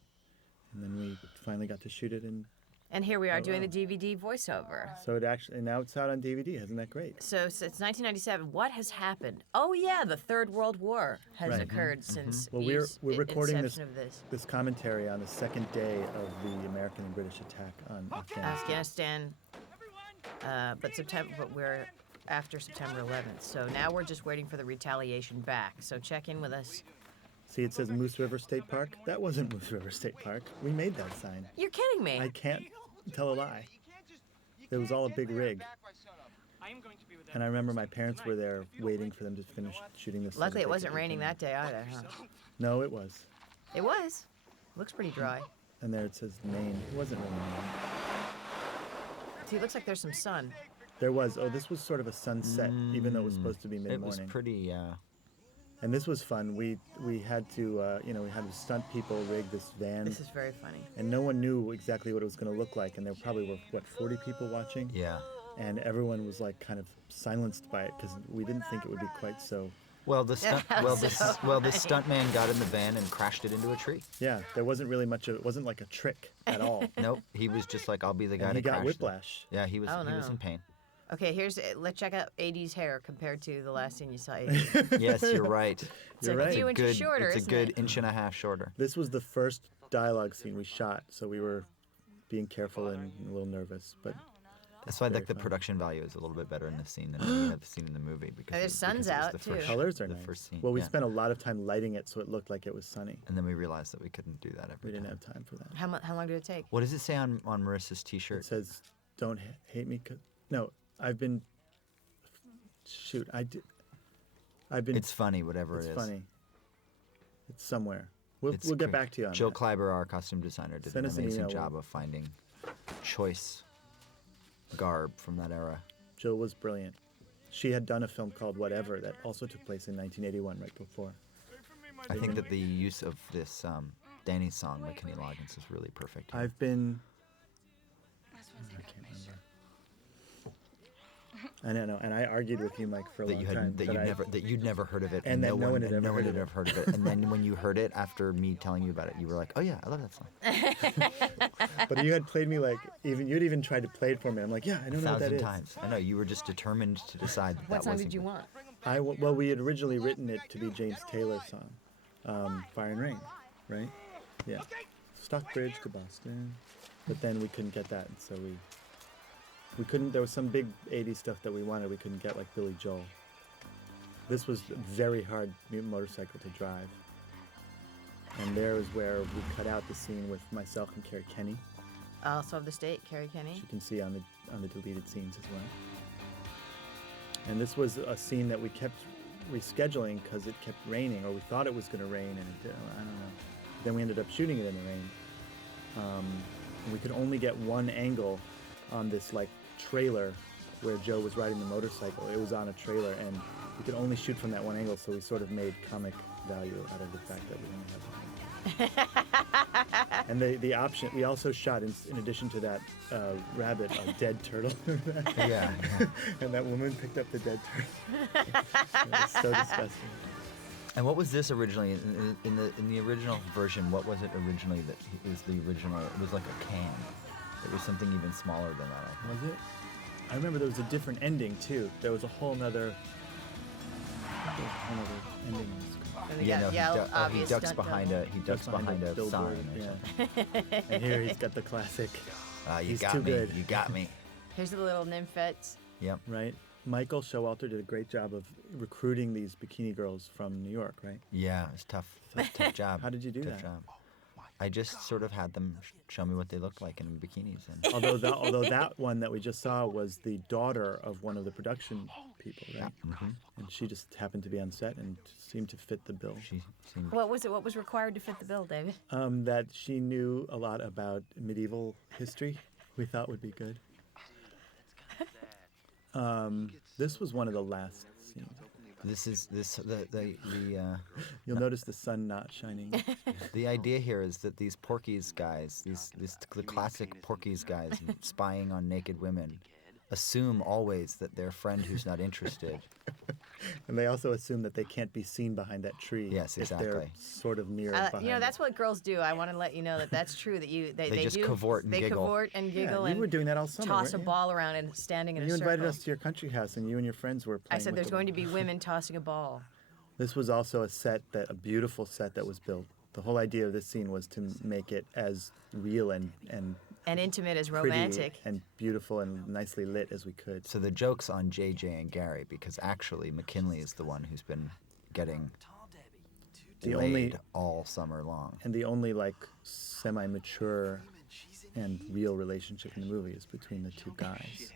And then we finally got to shoot it. And And here we are Oh, doing wow. the DVD voiceover. so it actually, now it's out on DVD. Isn't that great? So since 1997, what has happened? Oh yeah, the Third World War has Right. occurred since Well, Eve's we're recording this, inception of this. this commentary on the second day of the American and British attack on Afghanistan. Afghanistan, but we're after September 11th. So now we're just waiting for the retaliation back. So check in with us. See, it says Moose River State Park. That wasn't Moose River State Park. We made that sign. You're kidding me. I can't tell a lie. It was all a big rig. And I remember my parents were there waiting for them to finish shooting this. Luckily, it so wasn't they could raining continue. that day either, huh? No, it was. It was. Looks pretty dry. And there it says Maine. It wasn't really Maine. See, it looks like there's some sun. There was. Oh, this was sort of a sunset, even though it was supposed to be It mid-morning. was pretty. And this was fun. We had to, we had to stunt people rig this van. This is very funny. And no one knew exactly what it was going to look like. And there probably were, 40 people watching? Yeah. And everyone was like kind of silenced by it because we didn't think it would be quite so. Well, the stunt. Yeah, well, so the stuntman got in the van and crashed it into a tree. Yeah, there wasn't really much of it. Wasn't like a trick at all. Nope. He was just like, I'll be the guy And to he got crash it. whiplash. Yeah, he was. Oh, He was no. in pain. Okay, let's check out 80s hair compared to the last scene you saw. 80s. Yes, you're right. It's You're like right. a few It's inches shorter, It's a isn't good it? inch and a half shorter. This was the first dialogue scene we shot, so we were being careful and a little nervous. But That's why very like the fun. production value is a little bit better in this scene than we have seen in the movie because And there's sun's because it was out, the too. first, colors are the nice. first scene. Well, we yeah. spent a lot of time lighting it so it looked like it was sunny. And then we realized that we couldn't do that every We didn't time. have time for that. How long did it take? What does it say on Marissa's T-shirt? It says, "Don't hate me." No, I've been. Shoot, I did. I've been. It's funny, whatever It's it is. funny. It's somewhere. We'll It's get great. back to you on Jill that. Kleiber, our costume designer, did Send an us an amazing email. job of finding choice garb from that era. Jill was brilliant. She had done a film called Whatever that also took place in 1981, right before. I think that the use of this Danny's song by Kenny Loggins is really perfect. here. I've been. I can't remember. I don't know, and I argued with you, Mike, for a that long you time. had that you'd never heard of it, And that no one had and ever no one heard had of ever heard of it, and then when you heard it after me telling you about it, you were like, "Oh yeah, I love that song." But you had played me like you'd even tried to play it for me. I'm like, yeah, I don't know what that 1,000 is. times. I know you were just determined to decide that What song wasn't did you good. want? Well, we had originally written it to be James Taylor's song, Fire and Rain, right? Yeah. Stockbridge to Boston. But then we couldn't get that, and so we couldn't. There was some big '80s stuff that we wanted. We couldn't get like Billy Joel. This was a very hard motorcycle to drive. And there is where we cut out the scene with myself and Carrie Kenny. Also of the state, Carrie Kenny. You can see on the deleted scenes as well. And this was a scene that we kept rescheduling because it kept raining, or we thought it was going to rain, and it, I don't know. Then we ended up shooting it in the rain. And we could only get one angle on this like trailer where Joe was riding the motorcycle. It was on a trailer, and we could only shoot from that one angle, so we sort of made comic value out of the fact that we only had one angle. And the option, we also shot, in addition to that rabbit, a dead turtle. Yeah. And that woman picked up the dead turtle. It was so disgusting. And what was this originally in the original version? What was it originally that is the original? It was like a can. It was something even smaller than that. I think. Was it? I remember there was a different ending too. There was a whole nother ending. And we Yeah, got no, yell, he obvious ducks stunt behind double. he ducks behind a billboard, sign. Or yeah. something. And here he's got the classic, You He's got too me. good. You got me. Here's the little nymphettes. Yep. right? Michael Showalter did a great job of recruiting these bikini girls from New York, right? Yeah, it was tough. Tough job. How did you do Tough that? job. I just sort of had them show me what they looked like in bikinis. And Although that one that we just saw was the daughter of one of the production people, right? And she just happened to be on set and seemed to fit the bill. she seemed What was required to fit the bill, David? That she knew a lot about medieval history, we thought would be good. This was one of the last scenes. You'll notice the sun not shining. The idea here is that these Porky's guys, the classic Porky's guys spying on naked women, assume always that their friend who's not interested. And they also assume that they can't be seen behind that tree. Yes, if they're exactly. sort of near behind You know, that's it. what girls do. I want to let you know that that's true. That they just do. cavort and they giggle. cavort and giggle you and were doing that all summer, toss a weren't you? ball around and standing in You a invited circle. us to your country house, and you and your friends were playing I said with there's the going to be women tossing a ball. This was also a beautiful set that was built. The whole idea of this scene was to make it as real and And intimate as pretty romantic. and beautiful and nicely lit as we could. So the joke's on JJ and Gary, because actually McKinley is the one who's been getting laid all summer long. And the only like semi-mature and real relationship in the movie is between the two guys.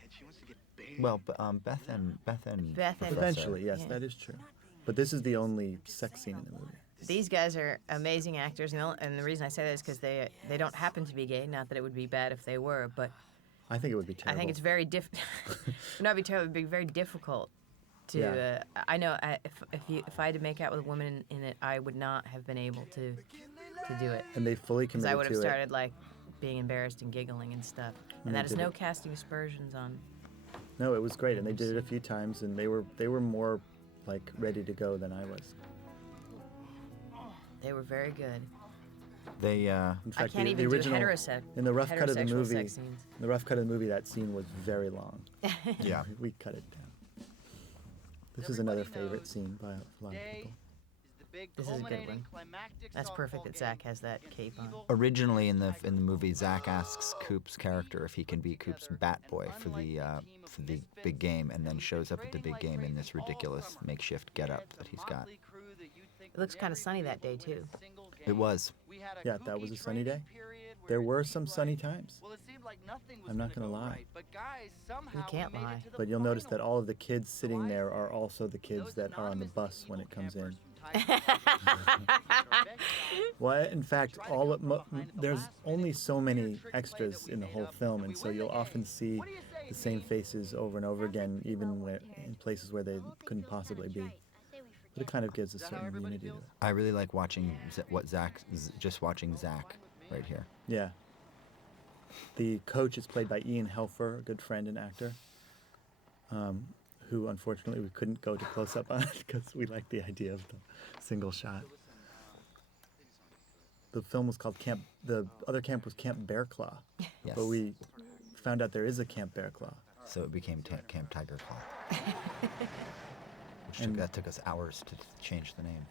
Well, Beth and Beth and- Eventually, yes, Yeah. that is true. But this is the only sex scene in the movie. These guys are amazing actors, and the reason I say that is because they don't happen to be gay. Not that it would be bad if they were, but I think it would be terrible. I think it's very not be terrible. It'd be very difficult to. Yeah. I know if I had to make out with a woman in it, I would not have been able to do it And they fully because committed I would have to started like being embarrassed and giggling and stuff. And they that is did no it. casting aspersions on. No, it was great, and they did it a few times, and they were more like ready to go than I was. They were very good. They In I fact, can't the even do original, heterosexual in the rough cut of the heterosexual movie, sex scenes. the rough cut of the movie, that scene was very long. yeah. We cut it down. This is another favorite scene by a lot of people. This is a good one. That's perfect that Zach has that cape on. Originally in the movie, Zach asks Coop's character if he can be Coop's bat boy for the big game, and then shows up at the big game in this ridiculous makeshift getup that he's got. It looks kind of sunny that day too. It was. Yeah, that was a sunny day. There were some sunny times. I'm not gonna lie. You can't lie. But you'll notice that all of the kids sitting there are also the kids that are on the bus when it comes in. Well, in fact, there's only so many extras in the whole film, and so you'll often see the same faces over and over again, even in places where they couldn't possibly be. But it kind of gives a certain unity to it. I really like watching just watching Zach right here. Yeah. The coach is played by Ian Helfer, a good friend and actor, who unfortunately we couldn't go to close up on because we liked the idea of the single shot. The film was called the other camp was Camp Bear Claw, Yes. but we found out there is a Camp Bear Claw. So it became Camp Tiger Claw. That took us hours to change the name.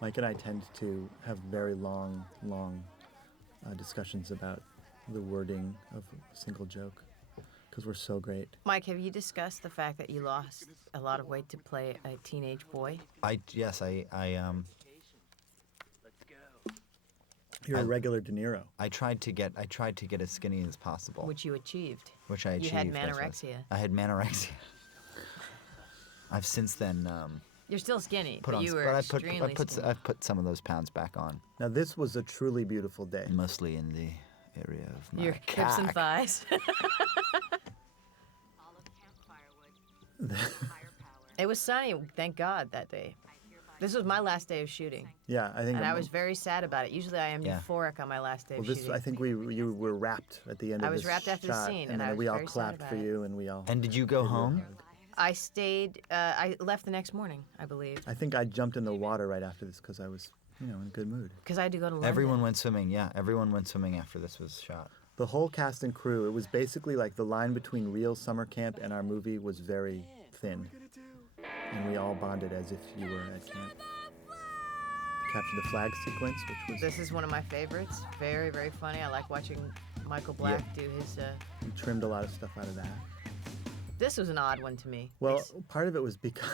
Mike and I tend to have very long discussions about the wording of a single joke because we're so great. Mike, have you discussed the fact that you lost a lot of weight to play a teenage boy? Yes, You're a regular De Niro. I tried to get as skinny as possible. Which you achieved. Which I achieved. You had that's what- manorexia. I had manorexia. I've since then You're still skinny, put but on. you were But extremely skinny. I put some of those pounds back on, Now this was a truly beautiful day. mostly in the area of my Your hips and cock. thighs. It was sunny, thank God, that day. This was my last day of shooting, Yeah, I think. and I was very sad about it. Usually I am Yeah. euphoric on my last day Well, of this shooting. I think you were wrapped at the end of I was this wrapped after the shot, scene, and and I then was we all very sad clapped about for it. you, and we all. And did you go home? I stayed, I left the next morning, I believe, I think I jumped in the water right after this because I was, in a good mood. because I had to go to London. Everyone went swimming. Yeah, everyone went swimming after this was shot. The whole cast and crew, it was basically like the line between real summer camp and our movie was very thin, and we all bonded as if you were at camp. Captured the flag sequence, which was This is one of my favorites. Very, very funny. I like watching Michael Black do his. we trimmed a lot of stuff out of that. This was an odd one to me. Well, part of it was because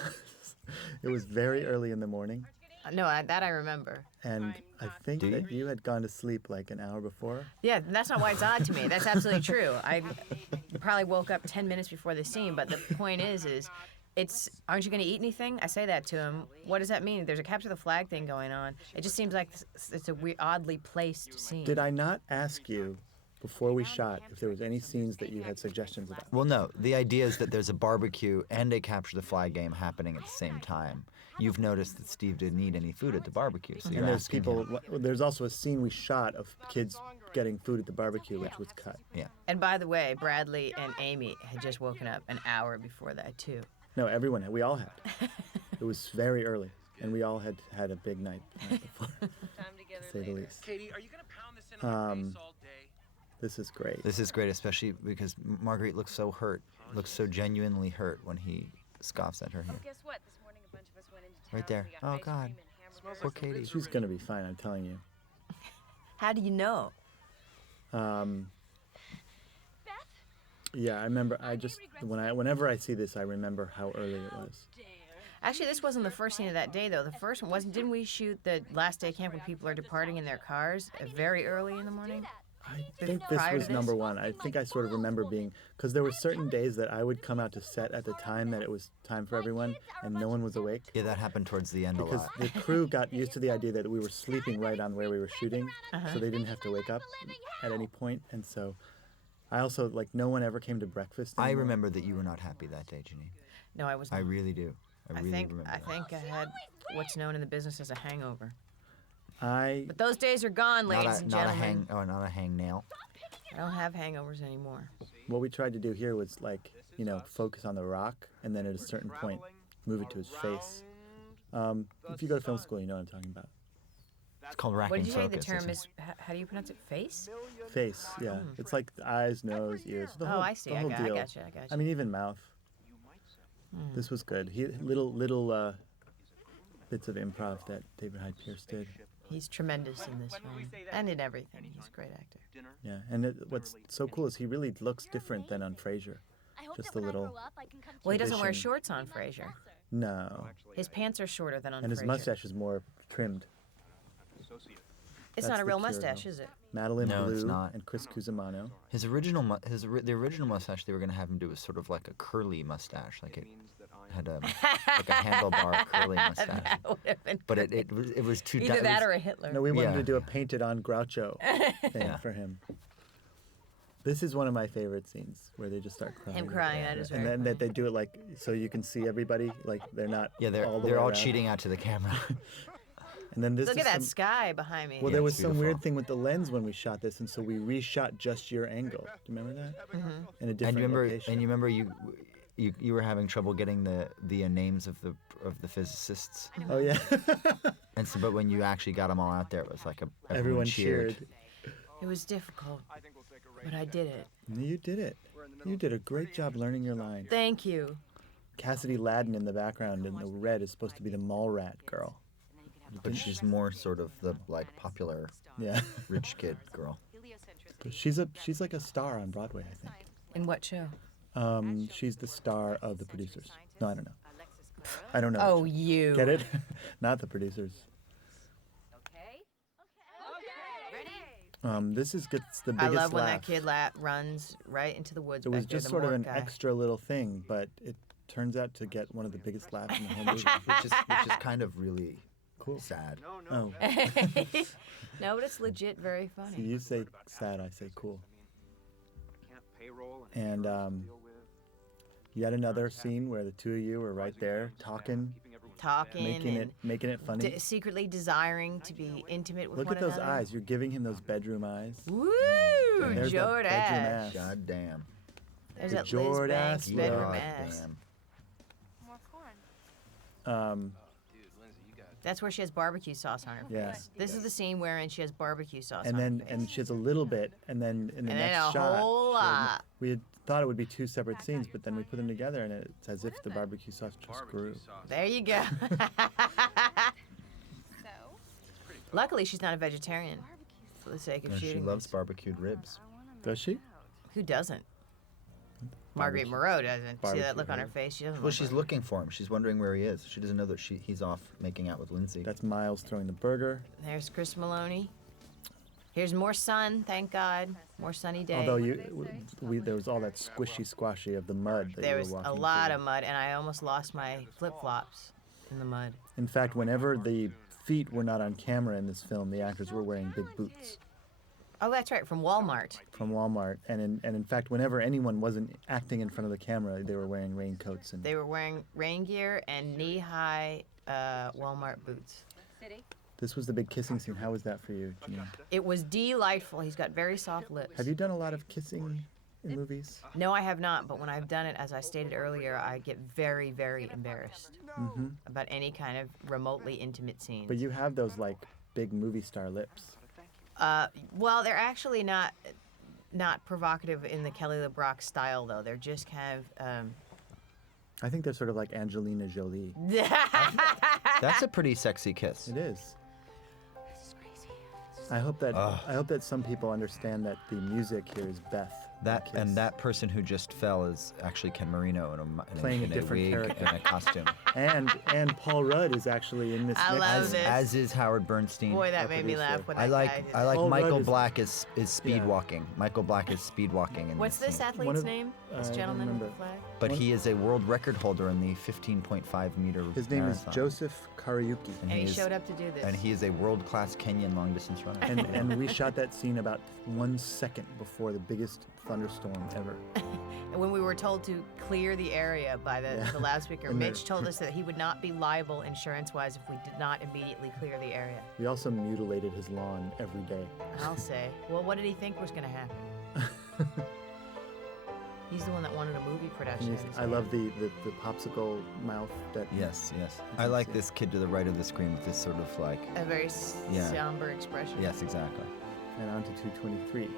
it was very early in the morning, No, that I remember. and I think Do you? that you had gone to sleep like an hour before. Yeah, that's not why it's odd to me. That's absolutely true. I probably woke up 10 minutes before the scene, but the point is aren't you going to eat anything? I say that to him. What does that mean? There's a capture the flag thing going on. It just seems like it's a oddly placed scene. Did I not ask you before we shot if there was any scenes that you had suggestions about? Well, no. The idea is that there's a barbecue and a capture the flag game happening at the same time. You've noticed that Steve didn't eat any food at the barbecue, so you're And there's asking people. him. There's also a scene we shot of kids getting food at the barbecue, which was cut. Yeah. And by the way, Bradley and Amy had just woken up an hour before that, too. No, everyone had. We all had. It was very early, and we all had had a big night before, to say the least. Katie, are you gonna pound this in our face all day? This is great. This is great, especially because Marguerite looks so hurt, looks so genuinely hurt when he scoffs at her here. Guess what? This morning a bunch of us went into town. Right there. We got Oh, ice God. cream and hamburgers. Poor Katie. She's gonna be fine. I'm telling you. How do you know? Yeah, I remember. Whenever I see this, I remember how early it was. Actually, this wasn't the first scene of that day, though. The first one wasn't. Didn't we shoot the last day of camp when people are departing in their cars very early in the morning? I think this Prior to was this? number one. I think I sort of remember being, because there were certain days that I would come out to set at the time that it was time for everyone, and no one was awake. Yeah, that happened towards the end a Because lot. the crew got used to the idea that we were sleeping right on where we were shooting, so they didn't have to wake up at any point. And so I also, like, no one ever came to breakfast I anymore. remember that you were not happy that day, Janine. No, I was I not. really do. I really remember I that. think I had what's known in the business as a hangover. I But those days are gone, ladies and not a gentlemen. not a hang nail. I don't have hangovers anymore. what we tried to do here was, like, focus on the rock, and then at a certain point, move it to his face. If you go to film school, you know what I'm talking about. It's called racking What did you say the focus, term isn't is? How do you pronounce it? Face? Face, yeah. It's like the eyes, nose, ears, the whole, Oh, I see. the I whole got deal. you. I mean, even mouth. This was good. Little bits of improv that David Hyde Pierce did. He's tremendous in this film and in everything. He's a great actor. Yeah, and what's so cool is he really looks different than on Frasier. I hope Just that a when I little. grow up, I can come to Well, he doesn't wear Tradition. shorts on Frasier. No, His pants are shorter than on and his Frasier. mustache is more trimmed. It's That's not a the real cure, mustache, though. is it? Madeline No, it's Blue not. and Chris Cusimano. His original the original mustache they were gonna have him do was sort of like a curly mustache, like it had a like a handlebar curly mustache. That would have been But great. it was too Either it that was- or a Hitler. No, we wanted Yeah. to do a painted-on Groucho thing Yeah. for him. This is one of my favorite scenes where they just start crying. Him crying, that is and very then that they do it like so you can see everybody, like they're not. Yeah, they're all the they're way all around. cheating out to the camera. And then this Look is at that some, sky behind me. Well, Yeah, there it's was some weird beautiful. thing with the lens when we shot this, and so we reshot just your angle. Do you remember that? In a and different location. you remember you were having trouble getting the names of the physicists. Oh yeah. And so, but when you actually got them all out there, it was like Everyone cheered. It was difficult, but I did it. You did it. You did a great job learning your lines. Thank you. Cassidy Ladin in the background in the red is supposed to be the mall rat girl. But she's more sort of the like popular Yeah. rich kid girl. she's like a star on Broadway, I think. In what show? She's the star of The Producers. No, I don't know. I don't know. Oh, you. Get it? Not The Producers. This gets the biggest I love when laugh. that kid runs right into the woods. It was back there, just the sort of morgue an guy. extra little thing, but it turns out to get one of the biggest laughs in the whole movie. which is kind of really Cool. sad. Oh, No, but it's legit very so funny. you say sad, I say cool. And you had another scene where the two of you were right there talking, Talking and making it funny. secretly desiring to be intimate with Look one at those another. eyes. You're giving him those bedroom eyes. Woo! There's that Jord bedroom ass. ass. God damn. There's The that Liz Jord Banks ass bedroom love. ass. Damn. More corn. That's where she has barbecue sauce on her Yeah. face. This is the scene wherein she has barbecue sauce And on then her face. and she has a little bit, and then in the And then next a shot, whole she has- lot. we had thought it would be two separate scenes, but then we put them together, and it's as if the barbecue sauce just grew. There you go. Luckily, she's not a vegetarian for the sake of No, she shooting loves this. barbecued ribs. Does she? Who doesn't? Marguerite Moreau doesn't. See Barbecue that look on her her. face? She doesn't. Well, look she's like- looking for him. She's wondering where he is. She doesn't know that he's off making out with Lindsay. That's Miles throwing the burger. There's Chris Maloney. Here's more sun, thank God. More sunny day. Although there was all that squishy squashy of the mud that there you was were walking a lot through. of mud, and I almost lost my flip-flops in the mud. In fact, whenever the feet were not on camera in this film, the actors were wearing big boots Oh, that's right, from Walmart. from Walmart. And in fact, whenever anyone wasn't acting in front of the camera, they were wearing raincoats. And They were wearing rain gear and knee-high Walmart boots. this was the big kissing scene. How was that for you, Janeane? It was delightful. He's got very soft lips. Have you done a lot of kissing in movies? No, I have not, but when I've done it, as I stated earlier, I get very, very embarrassed about any kind of remotely intimate scenes. But you have those like big movie star lips. Well, they're actually not provocative in the Kelly LeBrock style, though. They're just kind of. I think they're sort of like Angelina Jolie. That's a pretty sexy kiss. It is. I hope that some people understand that the music here is Beth. That Kiss. and that person who just fell is actually Ken Marino Playing a in different wig character. and a costume. and Paul Rudd is actually in this. I next love scene. this. As is Howard Bernstein. Boy, that Our made me laugh producer. when I that like guy did I like Paul Rudd Michael is- Black is speed Yeah. walking. Michael Black is speed walking in What's this scene. athlete's One of- name? This I don't gentleman with the remember. flag? But he is a world record holder in the 15.5 meter His name marathon. is Joseph Karayuki. And he is- showed up to do this. And he is a world-class Kenyan long-distance runner. And we shot that scene about 1 second before the biggest thunderstorm ever. And when we were told to clear the area by the loudspeaker, And Mitch they're- told us that he would not be liable insurance-wise if we did not immediately clear the area. We also mutilated his lawn every day. I'll say. Well, what did he think was going to happen? He's the one that wanted a movie production. I love the popsicle mouth that. Yes, yes. You I can like see. this kid to the right of the screen with this sort of like, A very Yeah. somber expression. yes, exactly. And on to 223.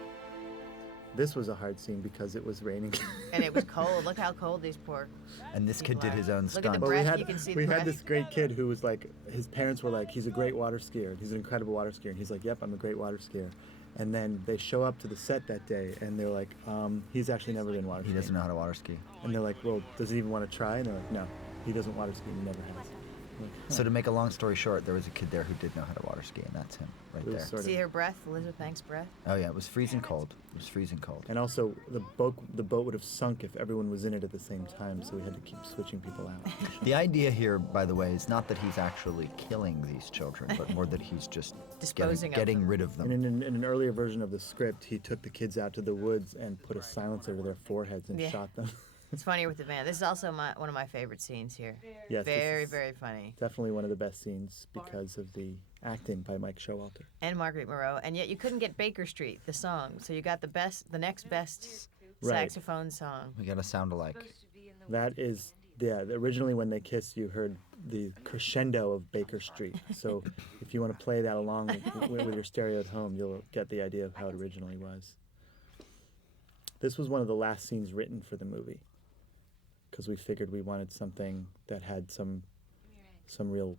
This was a hard scene because it was raining. And it was cold. Look how cold these poor. And this kid did his own Look at the stunt. But breath. You can see the we breath. had this great kid who was like, his parents were like, he's a great water skier. He's an incredible water skier. And he's like, yep, I'm a great water skier. And then they show up to the set that day, and they're like, he's actually never been water He skiing. doesn't know how to water ski. And they're like, well, does he even want to try? And they're like, no, he doesn't water ski. He never has. I'm like, So to make a long story short, there was a kid there who did know how to water ski, and that's him right It was there. sort See of, her breath, Elizabeth Banks' breath? Oh yeah, it was freezing cold. It was freezing cold. and also the boat would have sunk if everyone was in it at the same time, so we had to keep switching people out. The idea here, by the way, is not that he's actually killing these children, but more that he's just Disposing of getting them. rid of them. And in an earlier version of the script, he took the kids out to the woods and put a silencer to their foreheads and Yeah. shot them. It's funny with the van. This is also one of my favorite scenes here. Yes, this Very, is very funny. definitely one of the best scenes because of the acting by Mike Showalter. And Marguerite Moreau. And yet you couldn't get Baker Street, the song. So you got the next best Right. saxophone song. We got to sound alike. That is, yeah, originally when they kissed, you heard the crescendo of Baker Street. So if you want to play that along with your stereo at home, you'll get the idea of how it originally was. This was one of the last scenes written for the movie because we figured we wanted something that had some real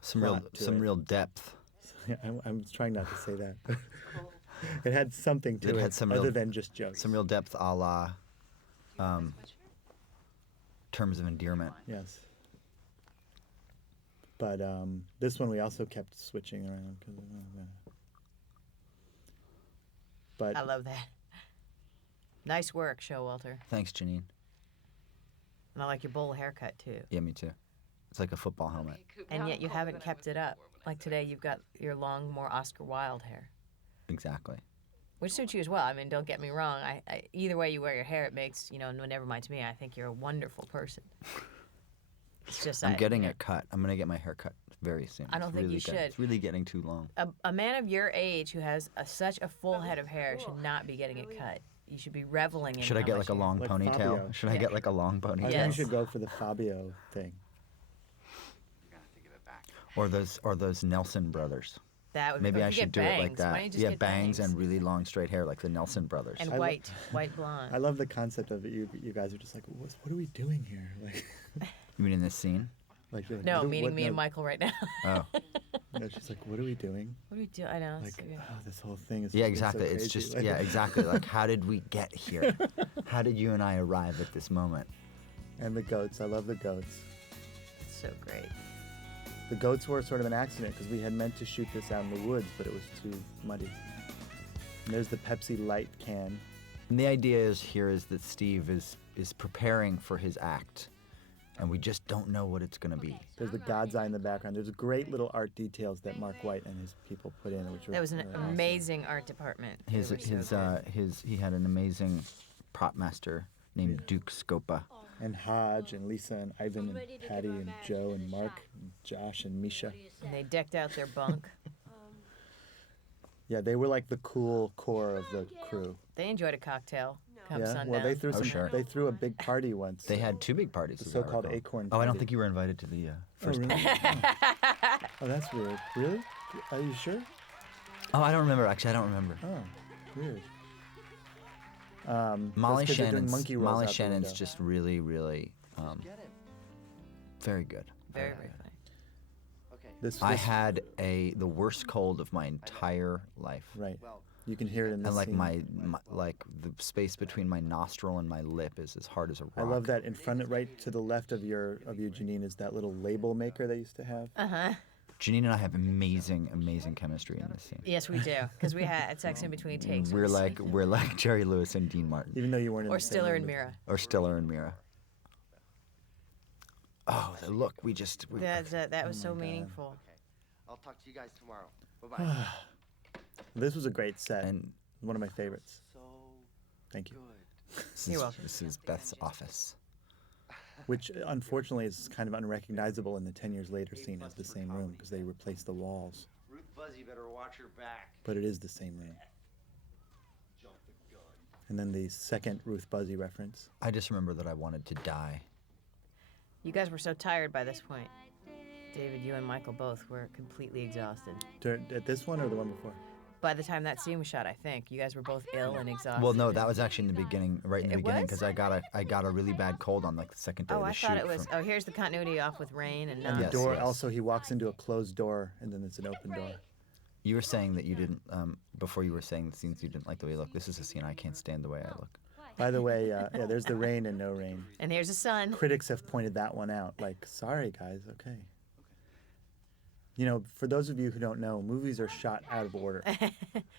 Some real plot to some it. real depth. I'm trying not to say that. It had something to It it, had some other real- than just jokes. Some real depth, a la Terms of Endearment. Yes. But this one we also kept switching around. But I love that. Nice work, Showalter. Thanks, Janeane. And I like your bowl haircut, too. Yeah, me too. It's like a football helmet. And yet you haven't kept it up. Like today, you've got your long, more Oscar Wilde hair. Exactly. Which suits you as well. I mean, don't get me wrong. Either way you wear your hair, it makes, no, never mind to me. I think you're a wonderful person. It's just I'm getting it cut. I'm gonna get my hair cut very soon. I don't It's think you really should. It's really getting too long. A man of your age who has such a full head of hair should not be getting it cut. You should be reveling in Should I how get much like a hair- long Like ponytail? Fabio. Should I get like a long I ponytail? think Yes. we should go for the Fabio thing. Or those Nelson brothers. That would Maybe be, I you should get do it like bangs. Why don't that. you just Yeah, get bangs and really long straight hair like the Nelson brothers. and I lo- white blonde. I love the concept of it. You guys are just like, what are we doing here? Like, You mean in this scene? No, what- meaning what- me no, and Michael right now. Oh. No, she's like, what are we doing? What do we do? I know. Like, it's so good. oh, this whole thing is. Yeah, it's so exactly. It's crazy. just Like- yeah, exactly. Like how did we get here? How did you and I arrive at this moment? And the goats. I love the goats. It's so great. The goats were sort of an accident because we had meant to shoot this out in the woods, but it was too muddy. And there's the Pepsi Light can. And the idea is that Steve is preparing for his act, and we just don't know what it's going to be. There's the God's Eye in the background. There's great little art details that Mark White and his people put in, which were That was an really awesome. amazing art department. They were so good. He had an amazing prop master named Duke Scopa. And Hodge and Lisa and Ivan and Patty and Joe and Mark and Josh and Misha. And they decked out their bunk. Yeah, they were like the cool core of the crew. They enjoyed a cocktail come Yeah, sundown. well, they threw sure. They threw a big party once. They had 2 big parties. The as I so-called recall. Acorn Oh, I don't party. think you were invited to the Oh, first really? party. Oh, that's weird. Really? Are you sure? Oh, I don't remember. Actually, I don't remember. Oh, weird. Molly that's 'cause they're doing Shannon's monkey rolls out the Shannon's window. just really, really very good. Very, very funny. I had the worst cold of my entire life. Right. You can hear it in this And like scene. my the space between my nostril and my lip is as hard as a rock. I love that in front, right to the left of you, Janeane, is that little label maker they used to have. Janine and I have amazing, amazing chemistry in this scene. Yes, we do, because we had sex in between takes. We're like Jerry Lewis and Dean Martin, Even though you weren't in Or the same Stiller room and with- Mira. or Stiller and Mira. Oh, look, we just. That was so meaningful. I'll talk to you guys tomorrow. Bye-bye. This was a great set. And One of my favorites. So Thank you. good. You're welcome. This is Beth's office. Which unfortunately is kind of unrecognizable in the 10 years later scene as the same room because they replaced the walls. Ruth Buzzy better watch her back. But it is the same room. Jump the gun. And then the second Ruth Buzzy reference. I just remember that I wanted to die. You guys were so tired by this point. David, you and Michael both were completely exhausted. At this one or the one before? By the time that scene was shot, I think you guys were both ill and exhausted. Well, no, that was actually in the beginning, right in the It beginning, was? because I got a really bad cold on like the second day Oh, of the I shoot. thought it was. from- Oh, here's the continuity off with rain and And not. the Yes, door, yes. also he walks into a closed door and then it's an open door. You were saying that you didn't, before you were saying the scenes you didn't like the way you look. This is a scene I can't stand the way I look. By the way, yeah, there's the rain and no rain. And here's the sun. Critics have pointed that one out. Like, sorry guys, okay. You know, for those of you who don't know, movies are shot out of order.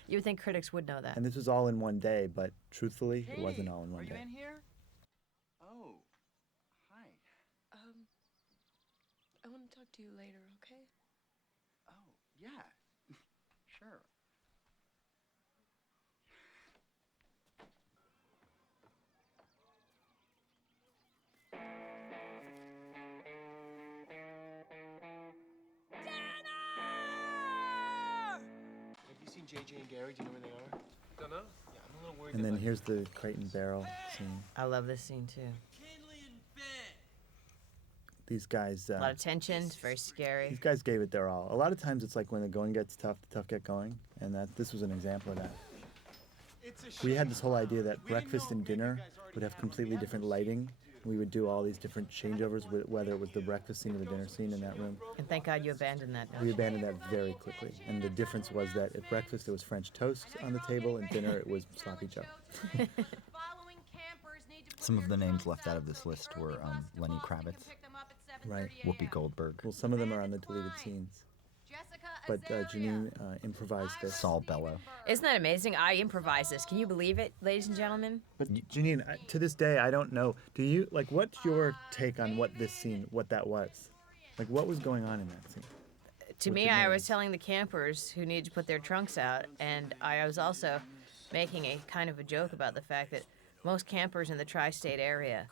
You would think critics would know that. And this was all in one day, but truthfully, it wasn't all in one day. here? Oh, hi. I want to talk to you later, okay? Oh, yeah. Sure. Have you seen JJ and Gary? Do you know where they are? Don't know. Yeah, I'm a little worried. And that, then like, here's the crate and barrel scene. I love this scene too. These guys, A lot of tension. It's very scary. these guys gave it their all. A lot of times it's like when the going gets tough, the tough get going, and this was an example of that. We had this whole idea that breakfast and dinner would have completely different lighting. We would do all these different changeovers, whether it was the breakfast scene or the dinner scene in that room. And thank God you abandoned that. We Don't abandoned that very quickly. And the difference was that at breakfast it was French toast on the table, and dinner it was sloppy joe. Some of the names left out of this list were Lenny Kravitz, Right. Whoopi Goldberg, Well, some of them are on the deleted scenes. But Janeane improvised this. Saul Bellow. Isn't that amazing? I improvised this. Can you believe it, ladies and gentlemen? But Janeane, to this day, I don't know. Do you like? What's your take on what this scene, what that was? Like, what was going on in that scene? To With me, the I names. was telling the campers who needed to put their trunks out, and I was also making a kind of a joke about the fact that most campers in the tri-state area,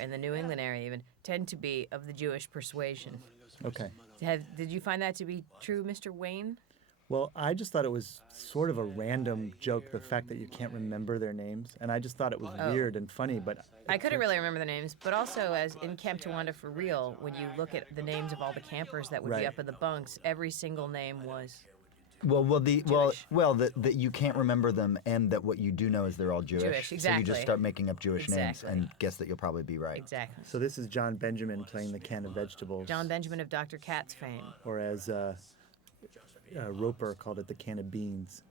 in the New England area even, tend to be of the Jewish persuasion. Okay. Did you find that to be true, Mr. Wain? Well, I just thought it was sort of a random joke, the fact that you can't remember their names, and I just thought it was weird and funny. But I couldn't really remember the names, but also as in Camp Tawanda for real, when you look at the names of all the campers that would Right. be up in the bunks, every single name was. That you can't remember them, and that what you do know is they're all Jewish. Jewish, So you just exactly. start making up Jewish names Exactly. and guess that you'll probably be right. Exactly. So this is John Benjamin playing the can of vegetables, John Benjamin of Dr. Katz fame. or as Roper called it, the can of beans.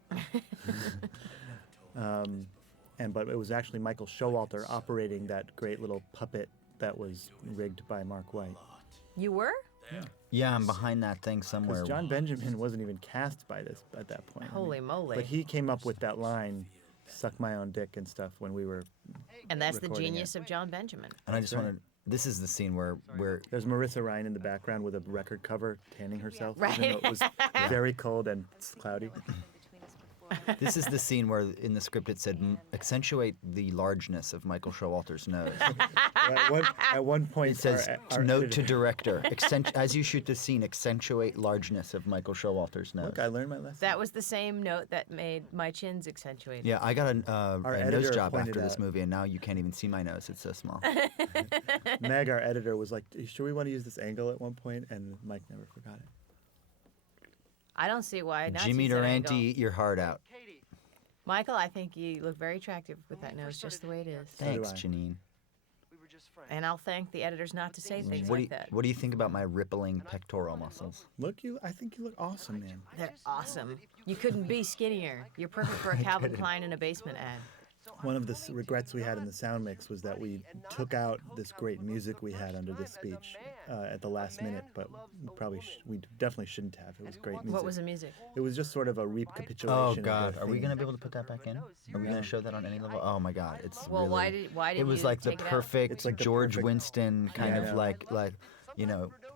but it was actually Michael Showalter operating that great little puppet that was rigged by Mark White. You were? Yeah, I'm behind that thing somewhere. Because John Benjamin wasn't even cast by this at that point. Holy moly. But he came up with that line, "Suck my own dick" and stuff when we were. And that's the recording genius it. of John Benjamin. And I just wanted. This is the scene where There's Marissa Ryan in the background with a record cover tanning herself, Right. even though it was very cold and cloudy. this is the scene where in the script it said accentuate the largeness of Michael Showalter's nose. At one point, It says our note to editor- director. As you shoot the scene, accentuate largeness of Michael Showalter's nose. Look, I learned my lesson. That was the same note that made my chins accentuated. Yeah, I got a nose editor job pointed after this out- movie, and now you can't even see my nose. It's so small. Meg, our editor, was like, "Sure, we want to use this angle at one point," and Mike never forgot it. I don't see why not. Jimmy use that Durante, angle. eat your heart out. Michael, I think you look very attractive with that nose, just the way it is. Thanks, I. Janine. And I'll thank the editors not to say things What do like you, that. what do you think about my rippling pectoral muscles? I think you look awesome, man. They're awesome. You couldn't be skinnier. You're perfect for a Calvin Klein in a basement ad. One of the regrets we had in the sound mix was that we took out this great music we had under this speech at the last minute, but we definitely shouldn't have. It was great music. What was the music? It was just sort of a recapitulation. Oh of God, the are we thing. gonna be able to put that back in? Are we gonna show that on any level? Oh my God, it's Well, really. why did It was you like the take it out? perfect It's like the George perfect- Winston kind Yeah, of I know. like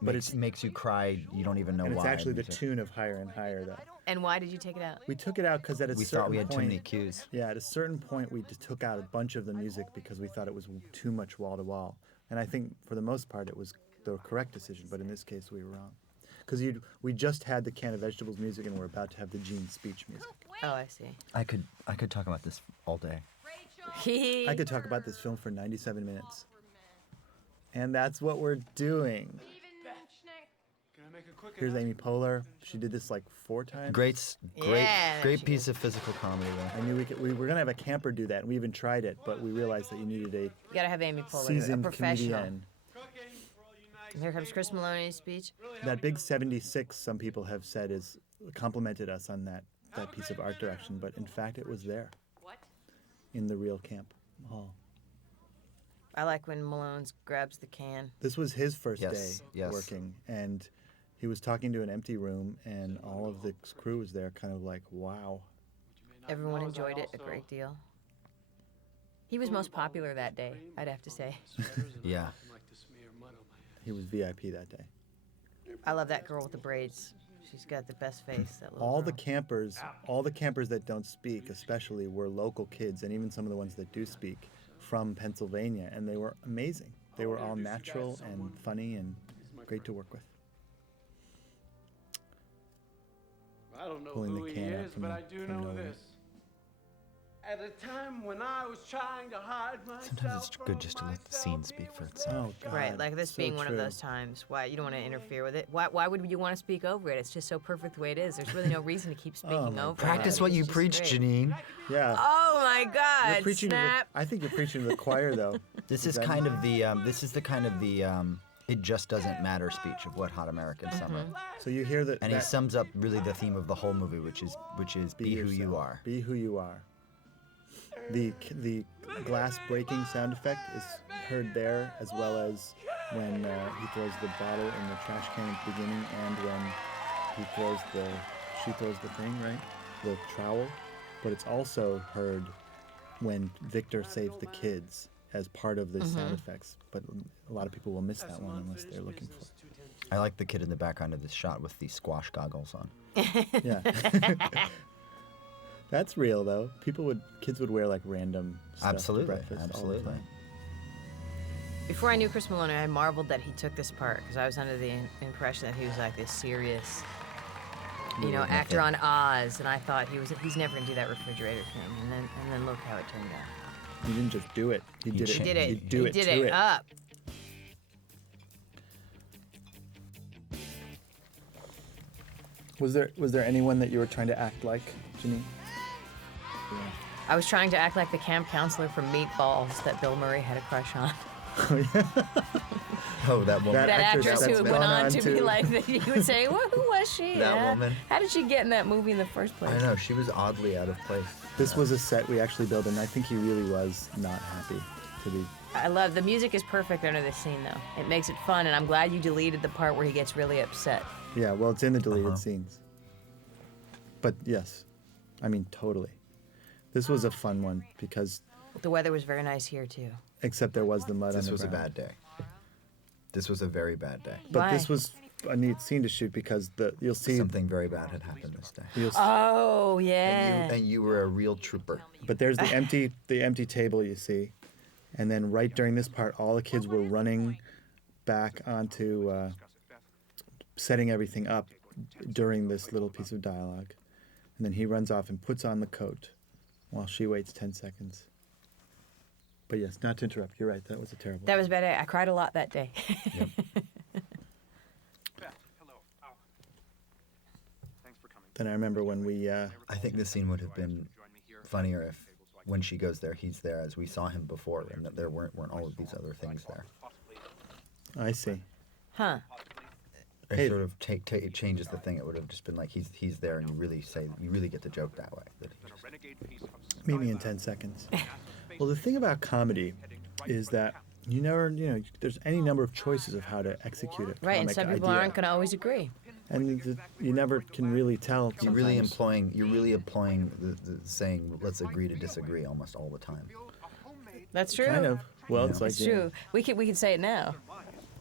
But makes you cry. You don't even know And why. it's actually the music. tune of Higher and Higher that And why did you take it out? we took it out because at a We certain thought we had point, too many cues. Yeah, at a certain point we just took out a bunch of the music because we thought it was too much wall to wall. And I think for the most part it was the correct decision, but in this case we were wrong. Because we just had the Can of Vegetables music and we're about to have the Gene speech music. Oh, I see. I could talk about this all day. I could talk about this film for 97 minutes. And that's what we're doing. Here's Amy Poehler. She did this like 4 times. Great Yeah, she piece of physical comedy there. I knew we were gonna have a camper do that, and we even tried it, but we realized that you needed a You gotta have Amy Poehler, a seasoned professional. comedian. And here comes Chris Maloney's speech. That big 76, some people have said, is complimented us on that piece of art direction, but in fact it was there. In the real camp hall. I like when Malone's grabs the can. This was his first Yes, day yes. working, and he was talking to an empty room, and all of the crew was there, kind of like, wow. Everyone enjoyed it a great deal. He was most popular that day, I'd have to say. Yeah. He was VIP that day. I love that girl with the braids. She's got the best face. That little All girl. the campers that don't speak, especially, were local kids, and even some of the ones that do speak, from Pennsylvania, and they were amazing. They were all natural and funny and great to work with. I don't know Pulling the who he can out is, from but the- I do from know nowhere. this. At a time when I was trying to hide myself Sometimes it's good just to let the scene speak for itself. Oh, God. Right, like this so being one of true. those times. Why you don't want to interfere with it? Why would you want to speak over it? It's just so perfect the way it is. There's really no reason to keep speaking my over it. Practice It's what you just preach, great. Janine. Yeah. Oh my God! You're preaching to the, Snap. I think you're preaching to the choir, though. This is that- kind of the it just doesn't matter speech of Wet Hot American Summer. So you hear that. And he that sums up really the theme of the whole movie, which is be who you yourself. are. Be who you are. The glass breaking sound effect is heard there, as well as when he throws the bottle in the trash can at the beginning, and when she throws the thing, right, the trowel. But it's also heard when Victor saves the kids as part of the sound effects. But a lot of people will miss that one unless they're looking for it. I like the kid in the background of this shot with the squash goggles on. Yeah. That's real though. Kids would wear like random stuff Absolutely, to breakfast all the absolutely. time. Before I knew Chris Maloney, I marveled that he took this part because I was under the impression that he was like this serious, actor on Oz, and I thought he's never gonna do that refrigerator thing, and then look how it turned out. He didn't just do it. He did it. He did it. He'd do he it did to it up. Was there anyone that you were trying to act like, Janeane? I was trying to act like the camp counselor from Meatballs that Bill Murray had a crush on. Oh, that woman. That actress that's who went gone on to be like, you would say, well, who was she? That woman. How did she get in that movie in the first place? I know, she was oddly out of place. This was a set we actually built, and I think he really was not happy to be. I love the music is perfect under this scene though. It makes it fun, and I'm glad you deleted the part where he gets really upset. Yeah, well, it's in the deleted scenes. But yes, I mean, totally. This was a fun one because, The weather was very nice here too. except there was the mud on This the was a ground. bad day. This was a very bad day. But Why? this was a neat scene to shoot because you'll see. Something very bad had happened this day. You'll Oh yeah. And you were a real trooper. But there's the empty table you see, and then right during this part, all the kids were running back onto setting everything up during this little piece of dialogue, and then he runs off and puts on the coat while she waits 10 seconds. But yes, not to interrupt. You're right. That was a terrible. That was bad. I cried a lot that day. Then I remember when we. I think this scene would have been funnier if, when she goes there, he's there, as we saw him before, and that there weren't all of these other things there. I see. Huh. It Hey. sort of it changes the thing. It would have just been like he's there, and you really get the joke that way. That he just, Meet me in 10 seconds. Well, the thing about comedy is that you never, there's any number of choices of how to execute it. Right, and some people aren't going to always agree. And you never can really tell. you're really sometimes. employing the saying, let's agree to disagree almost all the time. That's true. Kind of. Well, Yeah. it's like. It's true. We can say it now.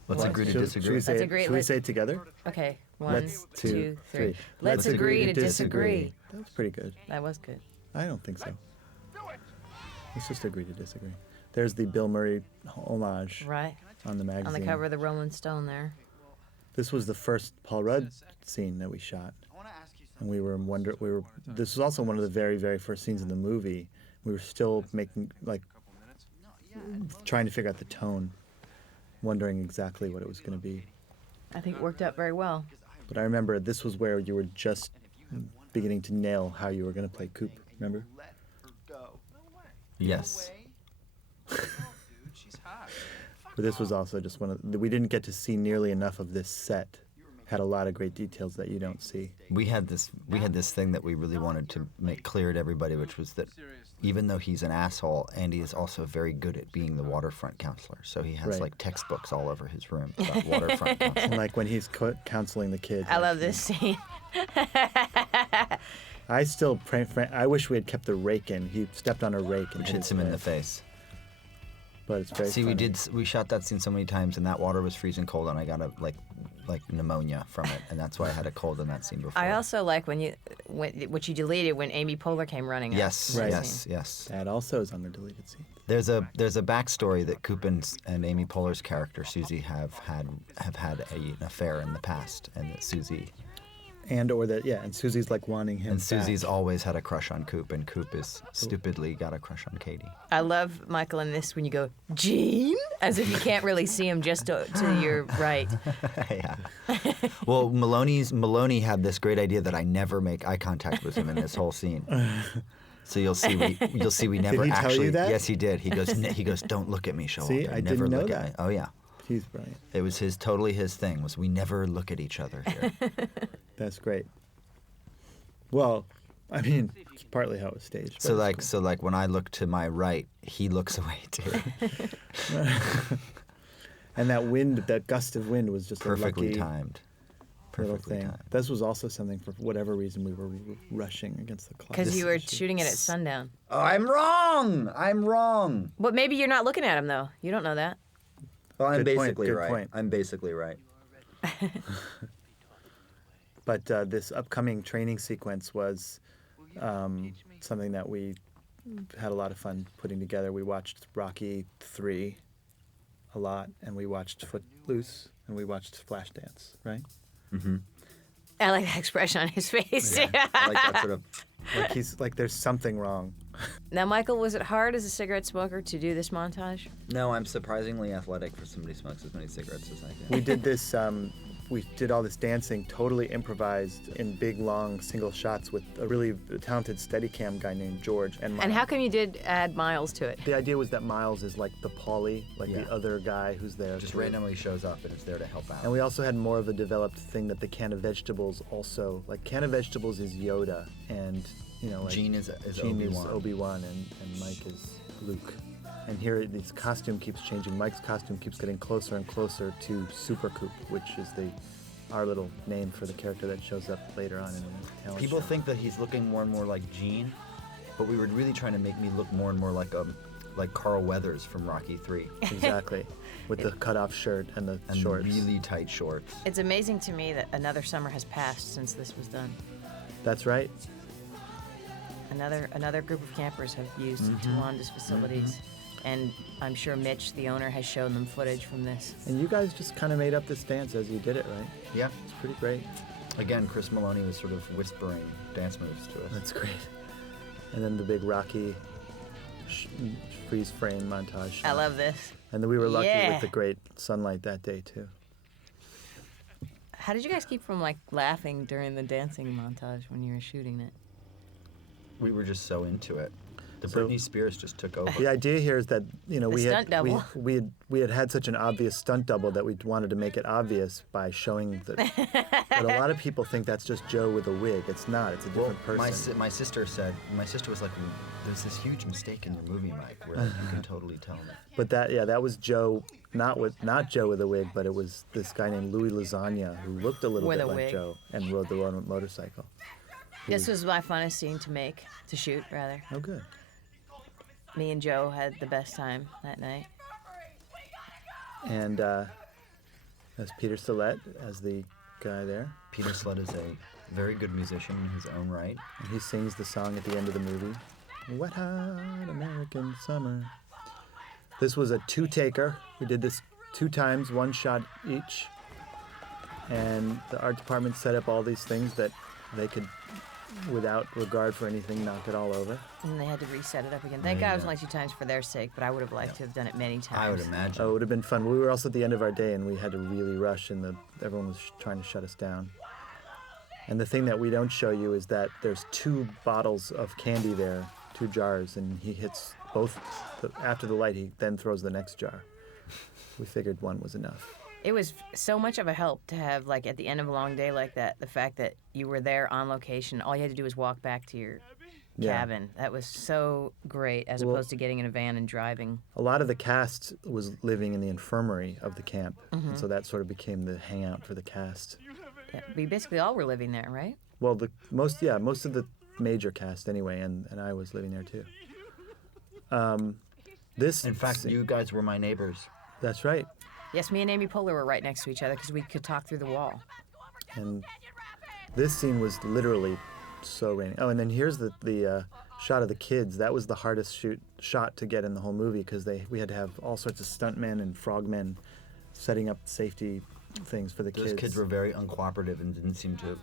Let's agree to Should disagree. we say That's it, a great should we list. say it together? Okay. One, Let's two, three. three. Let's agree to disagree. That was pretty good. That was good. I don't think so. Let's just agree to disagree. There's the Bill Murray homage Right. on the magazine. On the cover of the Rolling Stone there. This was the first Paul Rudd scene that we shot, and we were This was also one of the very, very first scenes in the movie. We were still trying to figure out the tone, wondering exactly what it was going to be. I think it worked out very well. But I remember this was where you were just beginning to nail how you were going to play Coop. Remember? Yes. But this was also just we didn't get to see nearly enough of this set. Had a lot of great details that you don't see. We had this thing that we really wanted to make clear to everybody, which was that even though he's an asshole, Andy is also very good at being the waterfront counselor. So he has Right. like textbooks all over his room about waterfront counseling. And like when he's counseling the kids. I love this scene. I still I wish we had kept the rake in. He stepped on a rake and Which hit hits his him in head. the face. But it's very See, funny. we shot that scene so many times, and that water was freezing cold, and I got like pneumonia from it, and that's why I had a cold in that scene before. I also like what you deleted when Amy Poehler came running up. Yes, Right. yes. That also is on the deleted scene. There's a backstory that Coop and Amy Poehler's character Susie have had an affair in the past, and that Susie And Susie's like wanting him. and Susie's back. always had a crush on Coop, and Coop is stupidly got a crush on Katie. I love Michael in this when you go, Gene? As if you can't really see him just to your right. Yeah. Well, Maloney had this great idea that I never make eye contact with him in this whole scene. So you'll see we never he tell actually. you that? Yes, he did. He goes, don't look at me, Showalter. See, I never didn't know look that. at me. Oh yeah. He's brilliant. It was totally his thing. Was we never look at each other here. That's great. Well, I mean, it's partly how it was staged. but So it's cool. like when I look to my right, he looks away too. And that gust of wind was just Perfectly a lucky timed. little Perfectly thing. timed. This was also something, for whatever reason, we were rushing against the clock. Because you were shooting it at sundown. Oh, I'm wrong. But maybe you're not looking at him, though. You don't know that. Well, I'm Good point, basically good right. point. I'm basically right. But this upcoming training sequence was something that we had a lot of fun putting together. We watched Rocky 3 a lot, and we watched Footloose, and we watched Flashdance, right? I like that expression on his face. I like that sort of. Like he's like, there's something wrong. Now, Michael, was it hard as a cigarette smoker to do this montage? No, I'm surprisingly athletic for somebody who smokes as many cigarettes as I do. We did this we did all this dancing totally improvised in big, long single shots with a really talented Steadicam guy named George and Miles. And how come you did add Miles to it? The idea was that Miles is like the Paulie, like Yeah. the other guy who's there. Just randomly shows up and is there to help out. And we also had more of a developed thing that the can of vegetables also, like can of vegetables is Yoda, and like Gene is Gene Obi-Wan. is Obi-Wan, and Mike is Luke. And here, this costume keeps changing. Mike's costume keeps getting closer and closer to Super Coop, which is our little name for the character that shows up later on in the talent People show. think that he's looking more and more like Gene, but we were really trying to make me look more and more like Carl Weathers from Rocky 3. Exactly, with the cutoff shirt and the And shorts. really tight shorts. It's amazing to me that another summer has passed since this was done. That's right. Another group of campers have used Towanda's facilities. And I'm sure Mitch, the owner, has shown them footage from this. And you guys just kind of made up this dance as you did it, right? Yeah. It's pretty great. Again, Chris Maloney was sort of whispering dance moves to us. That's great. And then the big Rocky freeze frame montage shot. I love this. And then we were lucky Yeah. with the great sunlight that day too. How did you guys keep from laughing during the dancing montage when you were shooting it? We were just so into it. The So- Britney Spears just took over. The idea here is that we stunt double. had such an obvious stunt double that we wanted to make it obvious by showing that. But a lot of people think that's just Joe with a wig. It's not. It's a Well, different person. my sister was like, there's this huge mistake in your movie, Mike, where you can totally tell me. But that was Joe, not Joe with a wig, but it was this guy named Louis Lasagna who looked a little With bit a like wig. Joe and rode the motorcycle. This was my funnest scene to shoot, rather. Oh, good. Me and Joe had the best time that night. And that's Peter Sellette as the guy there. Peter Sled is a very good musician in his own right. And he sings the song at the end of the movie. Wet hot American summer. This was a two-taker. We did this 2 times, 1 shot each. And the art department set up all these things that they could, without regard for anything, knock it all over. And they had to reset it up again. Thank God it was only 2 times for their sake, but I would have liked to have done it many times. I would imagine. Oh, it would have been fun. We were also at the end of our day, and we had to really rush, and everyone was trying to shut us down. And the thing that we don't show you is that there's 2 bottles of candy there, 2 jars, and he hits both. After the light, he then throws the next jar. We figured 1 was enough. It was so much of a help to have, at the end of a long day like that, the fact that you were there on location. All you had to do was walk back to your cabin. That was so great, as opposed to getting in a van and driving. A lot of the cast was living in the infirmary of the camp, and so that sort of became the hangout for the cast. Yeah, we basically all were living there, right? Well, most of the major cast anyway, and I was living there too. In fact, you guys were my neighbors. That's right. Yes, me and Amy Poehler were right next to each other because we could talk through the wall. And this scene was literally so rainy. Oh, and then here's the shot of the kids. That was the hardest shot to get in the whole movie because we had to have all sorts of stuntmen and frogmen setting up safety things for the kids. Those kids were very uncooperative and didn't seem to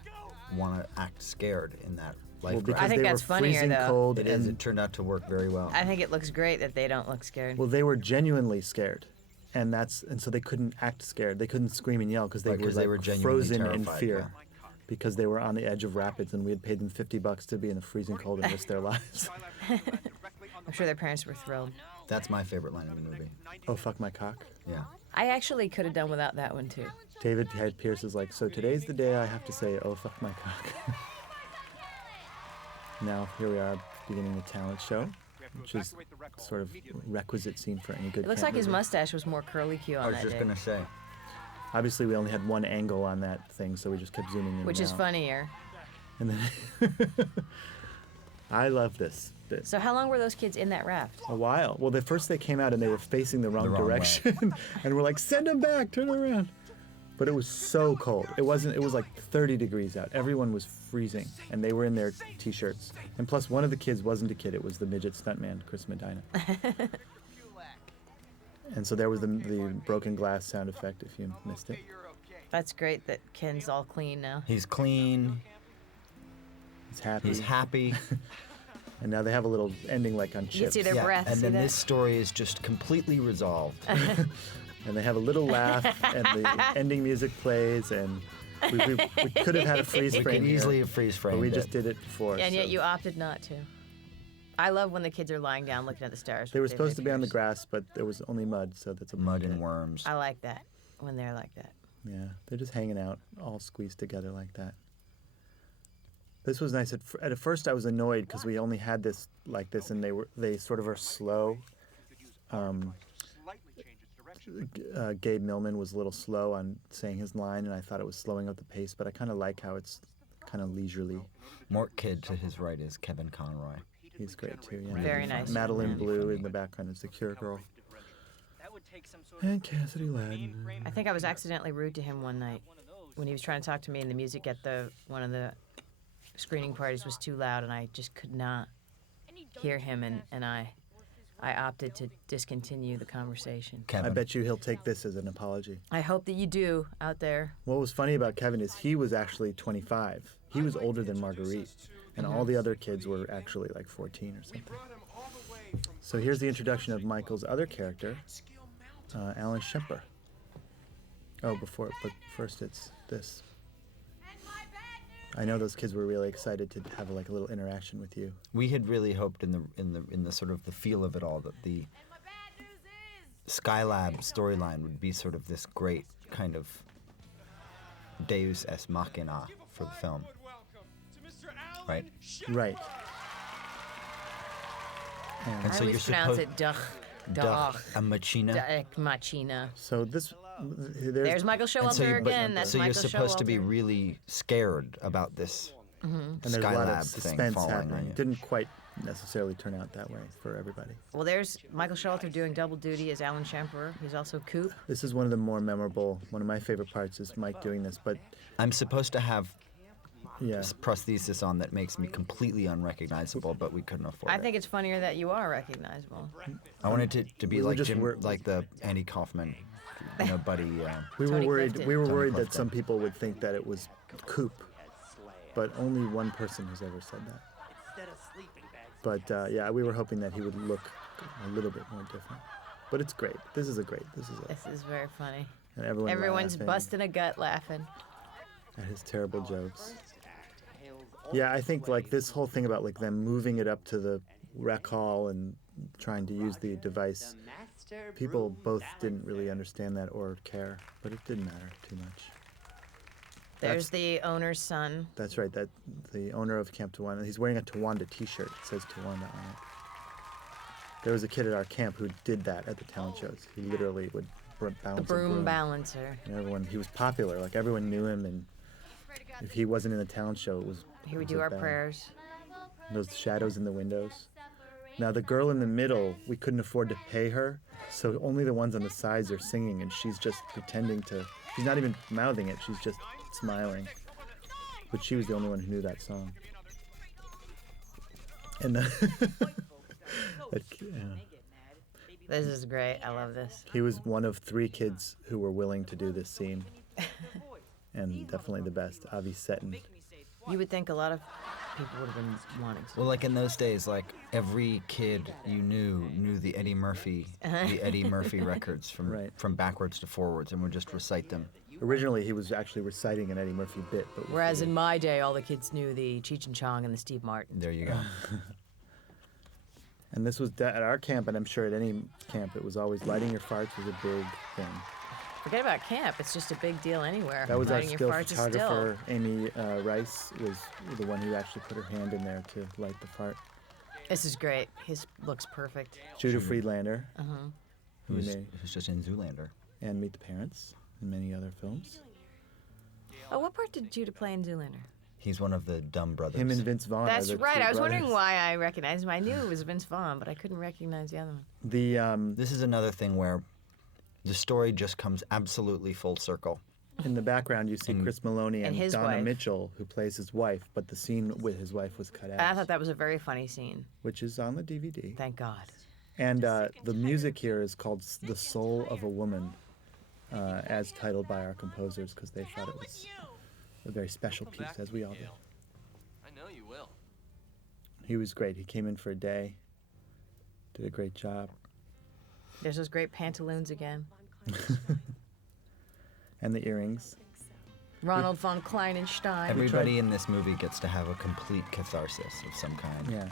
want to act scared in that well, lifeguard. because I think they that's were funnier, freezing though. cold. It and is. It turned out to work very well. I think it looks great that they don't look scared. Well, they were genuinely scared. And so they couldn't act scared. They couldn't scream and yell because they, Right, 'cause they were genuinely frozen in terrified, fear. Because they were on the edge of rapids, and we had paid them $50 to be in the freezing cold and risk their lives. I'm sure their parents were thrilled. That's my favorite line in the movie. Oh, fuck my cock. Yeah. I actually could have done without that one, too. David Head Pierce is like, so today's the day I have to say, oh, fuck my cock. Now, here we are beginning the talent show, which is sort of requisite scene for any good It looks camp like his movie. mustache was more curly Q I on was that just day, going to say. Obviously, we only had one angle on that thing, so we just kept zooming in which and is out. funnier. And then I love this bit. So how long were those kids in that raft? A while. Well, first they came out and they were facing the wrong wrong way. direction, and we're like, send them back, turn around. But it was so cold. It was like 30 degrees out. Everyone was freezing, and they were in their t-shirts. And plus, one of the kids wasn't a kid. It was the midget stuntman, Chris Medina. And so there was the broken glass sound effect if you missed it. That's great that Ken's all clean now. He's clean. He's happy. He's happy. And now they have a little ending like on You can Chips. see their breath. And see then that? this story is just completely resolved. And they have a little laugh, and the ending music plays, and we could have had a freeze We frame could here, easily have freeze framed but we it. just did it before. And yet so. you opted not to. I love when the kids are lying down looking at the stars. They were with David supposed to be on the Pierce. grass, but there was only mud, so that's a Mud and worms. I like that when they're like that. Yeah, they're just hanging out, all squeezed together like that. This was nice. At first, I was annoyed because we only had this like this, and they sort of are slow. Gabe Millman was a little slow on saying his line, and I thought it was slowing up the pace. But I kind of like how it's kind of leisurely. Mort Kidd to his right is Kevin Conroy. He's great too. Yeah. Very nice. Madeline Yeah. Blue in the background is the Cure Girl. And Cassidy Ladden. I think I was accidentally rude to him one night when he was trying to talk to me, and the music at one of the screening parties was too loud, and I just could not hear him, and I opted to discontinue the conversation. Kevin. I bet you he'll take this as an apology. I hope that you do out there. What was funny about Kevin is he was actually 25. He was older than Marguerite, and all the other kids were actually like 14 or something. So here's the introduction of Michael's other character, Alan Shepard. Oh, but first it's this. I know those kids were really excited to have like a little interaction with you. We had really hoped in the sort of the feel of it all that the Skylab storyline would be sort of this great kind of Deus ex machina for the film, right? Right. And I so you're always pronounce supposed it Duch. Duch a machina. Duch Machina. So there's There's Michael And so Showalter you're, again. That's so you're Michael supposed to be Showalter. really scared about this and there's a lot Skylab of thing suspense falling on happening. you. It didn't quite necessarily turn out that way for everybody. Well, there's Michael Showalter doing double duty as Alan Shepard. He's also Coop. This is one of the more memorable, one of my favorite parts is Mike doing this, but I'm supposed to have yeah. this prosthesis on that makes me completely unrecognizable, but we couldn't afford I it. think it's funnier that you are recognizable. I wanted it to be we were like just like the Andy Kaufman, buddy. We were Tony worried. Clifton. We were Tony worried that Clifton. some people would think that it was Coop, but only one person has ever said that. But yeah, we were hoping that he would look a little bit more different. But it's great. This is This is very funny. and everyone's laughing busting a gut laughing. at his terrible jokes. Yeah, I think like this whole thing about like them moving it up to the rec hall and trying to use the device. People both didn't really understand that or care, but it didn't matter too much. There's the owner's son. That's right. That the owner of Camp Tawanda. He's wearing a Tawanda T-shirt. It says Tawanda on it. There was a kid at our camp who did that at the talent shows. He literally would bounce The a broom balancer. And everyone. He was popular. Like everyone knew him, and if he wasn't in the talent show, it was. He would it do was our bad. prayers. Those shadows in the windows. Now the girl in the middle, we couldn't afford to pay her, so only the ones on the sides are singing, and she's just pretending to. She's not even mouthing it. She's just smiling. But she was the only one who knew that song. And This is great. I love this. he was one of 3 kids who were willing to do this scene, and definitely the best. Avi Seton. You would think a lot of people would have been wanting to. Well, like in those days, like every kid you knew the Eddie Murphy records from Right. from backwards to forwards, and would just recite them. Originally, he was actually reciting an Eddie Murphy bit, but Whereas in my day, all the kids knew the Cheech and Chong and the Steve Martin. There you go. and this was at our camp, and I'm sure at any camp, it was always lighting your farts was a big thing. Forget about camp. It's just a big deal anywhere. That was our Lighting your still farts is photographer, Amy Rice, was the one who actually put her hand in there to light the fart. This is great. His looks perfect. Judah Friedlander, Who's may- just in Zoolander. and Meet the Parents, and many other films. Oh, what part did Judah play in Zoolander? He's one of the dumb brothers. Him and Vince Vaughn. That's are the right. two I was wondering brothers. why I recognized him. I knew it was Vince Vaughn, but I couldn't recognize the other one. The This is another thing where the story just comes absolutely full circle. in the background you see Chris Maloney and his Donna wife. Mitchell, who plays his wife, but the scene with his wife was cut out, I thought that was a very funny scene. which is on the DVD. Thank God. And the music here is called "The Soul of a Woman," as titled by our composers, because they thought it was a very special piece, as we all did. I know you will. He was great. He came in for a day, did a great job. There's those great pantaloons again. And the earrings. Ronald von Kleinenstein. Everybody in this movie gets to have a complete catharsis of some kind. Yeah.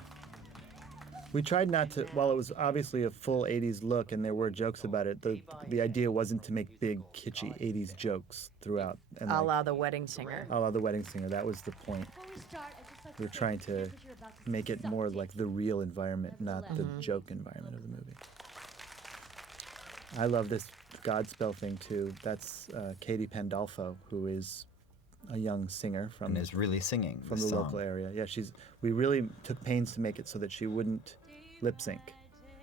We tried not to, while it was obviously a full 80s look and there were jokes about it, the idea wasn't to make big, kitschy 80s jokes throughout. And A la The Wedding Singer. a la The Wedding Singer, that was the point. We were trying to make it more like the real environment, not the joke environment of the movie. I love this Godspell thing too. That's Katie Pandolfo, who is a young singer from And is really singing from this the song. local area. Yeah, we really took pains to make it so that she wouldn't lip sync.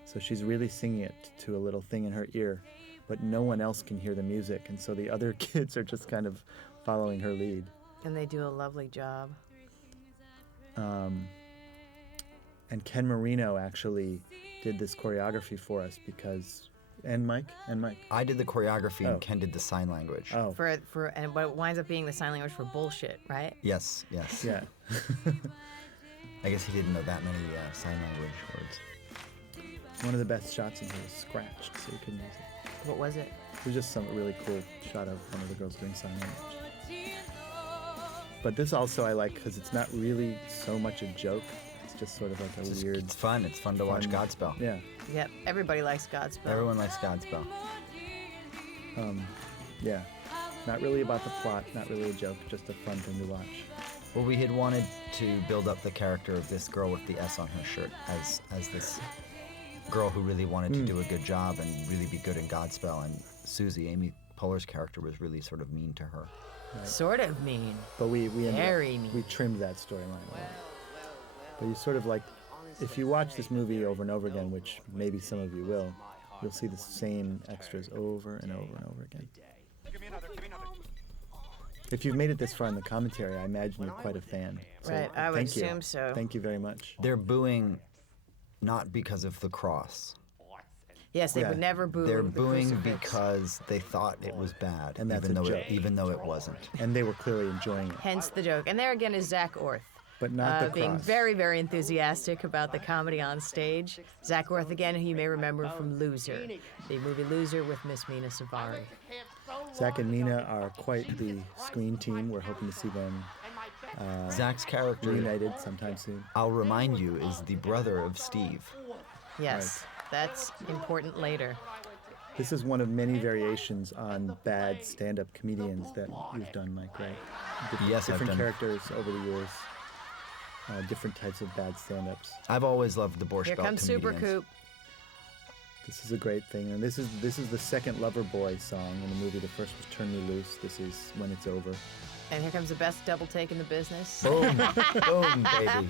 So she's really singing it to a little thing in her ear, but no one else can hear the music, and so the other kids are just kind of following her lead. And they do a lovely job. And Ken Marino actually did this choreography for us because, and Mike. I did the choreography Oh. and Ken did the sign language. Oh, And what winds up being the sign language for bullshit, right? Yes. yeah. I guess he didn't know that many sign language words. One of the best shots in here is scratched, so you couldn't use it. What was it? It was just some really cool shot of one of the girls doing sign language. But this also I like because it's not really so much a joke. It's just sort of like a weird. It's fun. It's fun to watch fun- Godspell. Yeah. Yep, everybody likes Godspell. Everyone likes Godspell. Yeah. Not really about the plot, not really a joke, just a fun thing to watch. Well, we had wanted to build up the character of this girl with the S on her shirt as this girl who really wanted to do a good job and really be good in Godspell. And Susie, Amy Poehler's character, was really sort of mean to her. Sort of mean. But we ended Very up, mean. we trimmed that storyline a little. But you sort of like, if you watch this movie over and over again, which maybe some of you will, you'll see the same extras over and over and over again. If you've made it this far in the commentary, I imagine you're quite a fan. So Right, I would thank you. assume so. Thank you very much. They're booing not because of the cross. Yes, they Yeah. would never boo. They're the booing crucifix. because they thought it was bad, And that's even a though joke. even though it wasn't. And they were clearly enjoying it, Hence the joke. And there again is Zach Orth. but not the Being cross. very, very enthusiastic about the comedy on stage. Zach Orth, again, who you may remember from Loser, the movie Loser with Miss Mina Savari. Zach and Mina are quite the screen team. We're hoping to see them Zach's character, reunited sometime soon. I'll remind you, is the brother of Steve. Yes, that's important later. This is one of many variations on bad stand-up comedians that you've done, Mike, right? Yes, I've different done. characters over the years, different types of bad stand-ups. I've always loved the Borscht Here Belt comes Super comedians. Coop. This is a great thing, and this is the second Loverboy song in the movie. The first was "Turn Me Loose." This is "When It's Over." And here comes the best double take in the business. Boom, boom, baby.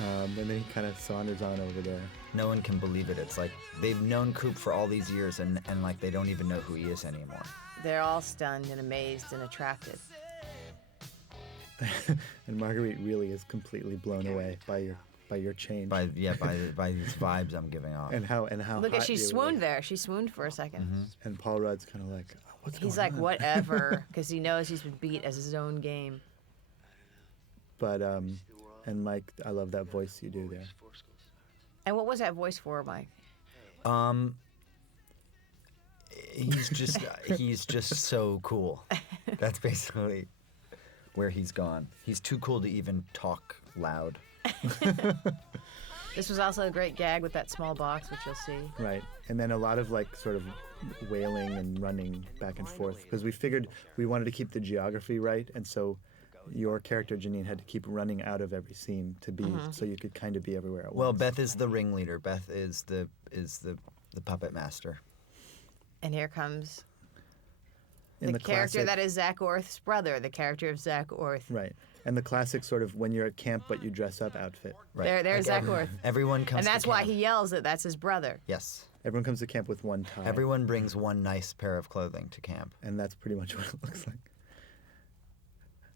And then he kind of saunters on over there. No one can believe it. It's like they've known Coop for all these years, and like they don't even know who he is anymore. They're all stunned and amazed and attracted. And Marguerite really is completely blown away by your change. By these vibes I'm giving off. and how Look at hot she you swooned were. there. She swooned for a 2nd. And Paul Rudd's kind of like, oh, what's He's going like, on? whatever, because he knows he's been beat as his own game. But and Mike, I love that voice you do there. And what was that voice for, Mike? He's just so cool. That's basically where he's gone. He's too cool to even talk loud. This was also a great gag with that small box, which you'll see. Right. And then a lot of like sort of wailing and running back and forth because we figured we wanted to keep the geography right, and so your character Janeane had to keep running out of every scene to be so you could kind of be everywhere at Well, once. Beth is the ringleader. Beth is the puppet master. And here comes In the character classic- that is Zach Orth's brother, the character of Zach Orth. Right. And the classic sort of when you're at camp but you dress up outfit. Right. There's Zach Orth. Everyone comes. And that's to why camp. he yells that that's his brother. Yes. Everyone comes to camp with one tie. Everyone brings one nice pair of clothing to camp. And that's pretty much what it looks like.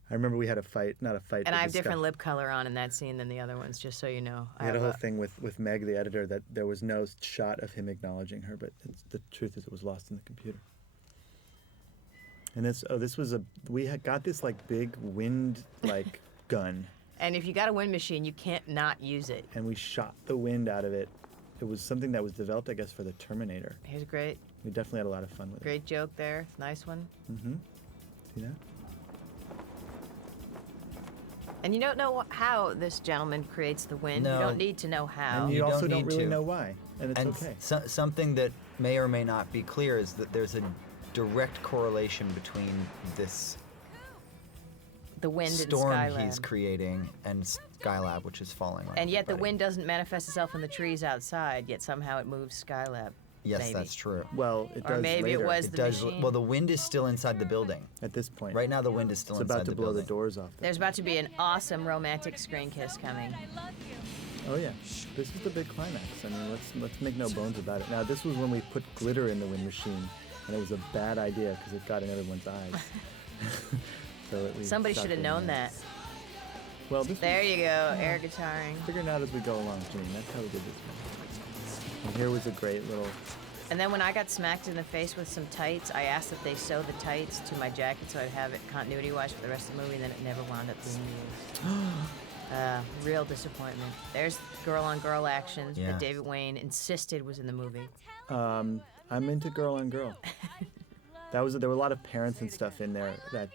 I remember we had a fight, not a fight. And but I have different discussion. lip color on in that scene than the other ones, just so you know. We had a whole thing with Meg, the editor, that there was no shot of him acknowledging her, but the truth is it was lost in the computer. And we had got this like big wind like gun, And if you got a wind machine, you can't not use it. and we shot the wind out of it it was something that was developed, I guess, for the Terminator. Here's a great, We definitely had a lot of fun with great joke there. Nice one. it. Mm-hmm. See that? And you don't know how this gentleman creates the wind. No. You don't need to know how. And you You also don't don't need really to. know why, and it's And okay. something that may or may not be clear is that there's a direct correlation between this The wind and storm Skylab. he's creating and Skylab, which is falling on And yet the everybody. wind doesn't manifest itself in the trees outside, yet somehow it moves Skylab. Yes, maybe. that's true. Well, it Or does maybe it later. was It the does. machine. Well, the wind is still inside the building. At this point. Right now, the wind is still It's inside about to the blow building. the doors off. There's about to be an awesome romantic screen kiss coming. Oh yeah, this is the big climax. I mean, let's make no bones about it. Now, this was when we put glitter in the wind machine, and it was a bad idea because it got in everyone's eyes. So we Somebody stopped should have doing known that. Well, this There you go, air guitaring. figuring out as we go along, Janine. That's how we did this. And here was a great little. And then when I got smacked in the face with some tights, I asked that they sew the tights to my jacket so I'd have it continuity-wise for the rest of the movie, and then it never wound up being used. Real disappointment. There's girl-on-girl action Yeah. that David Wain insisted was in the movie. I'm into girl on girl. There were a lot of parents and stuff in there that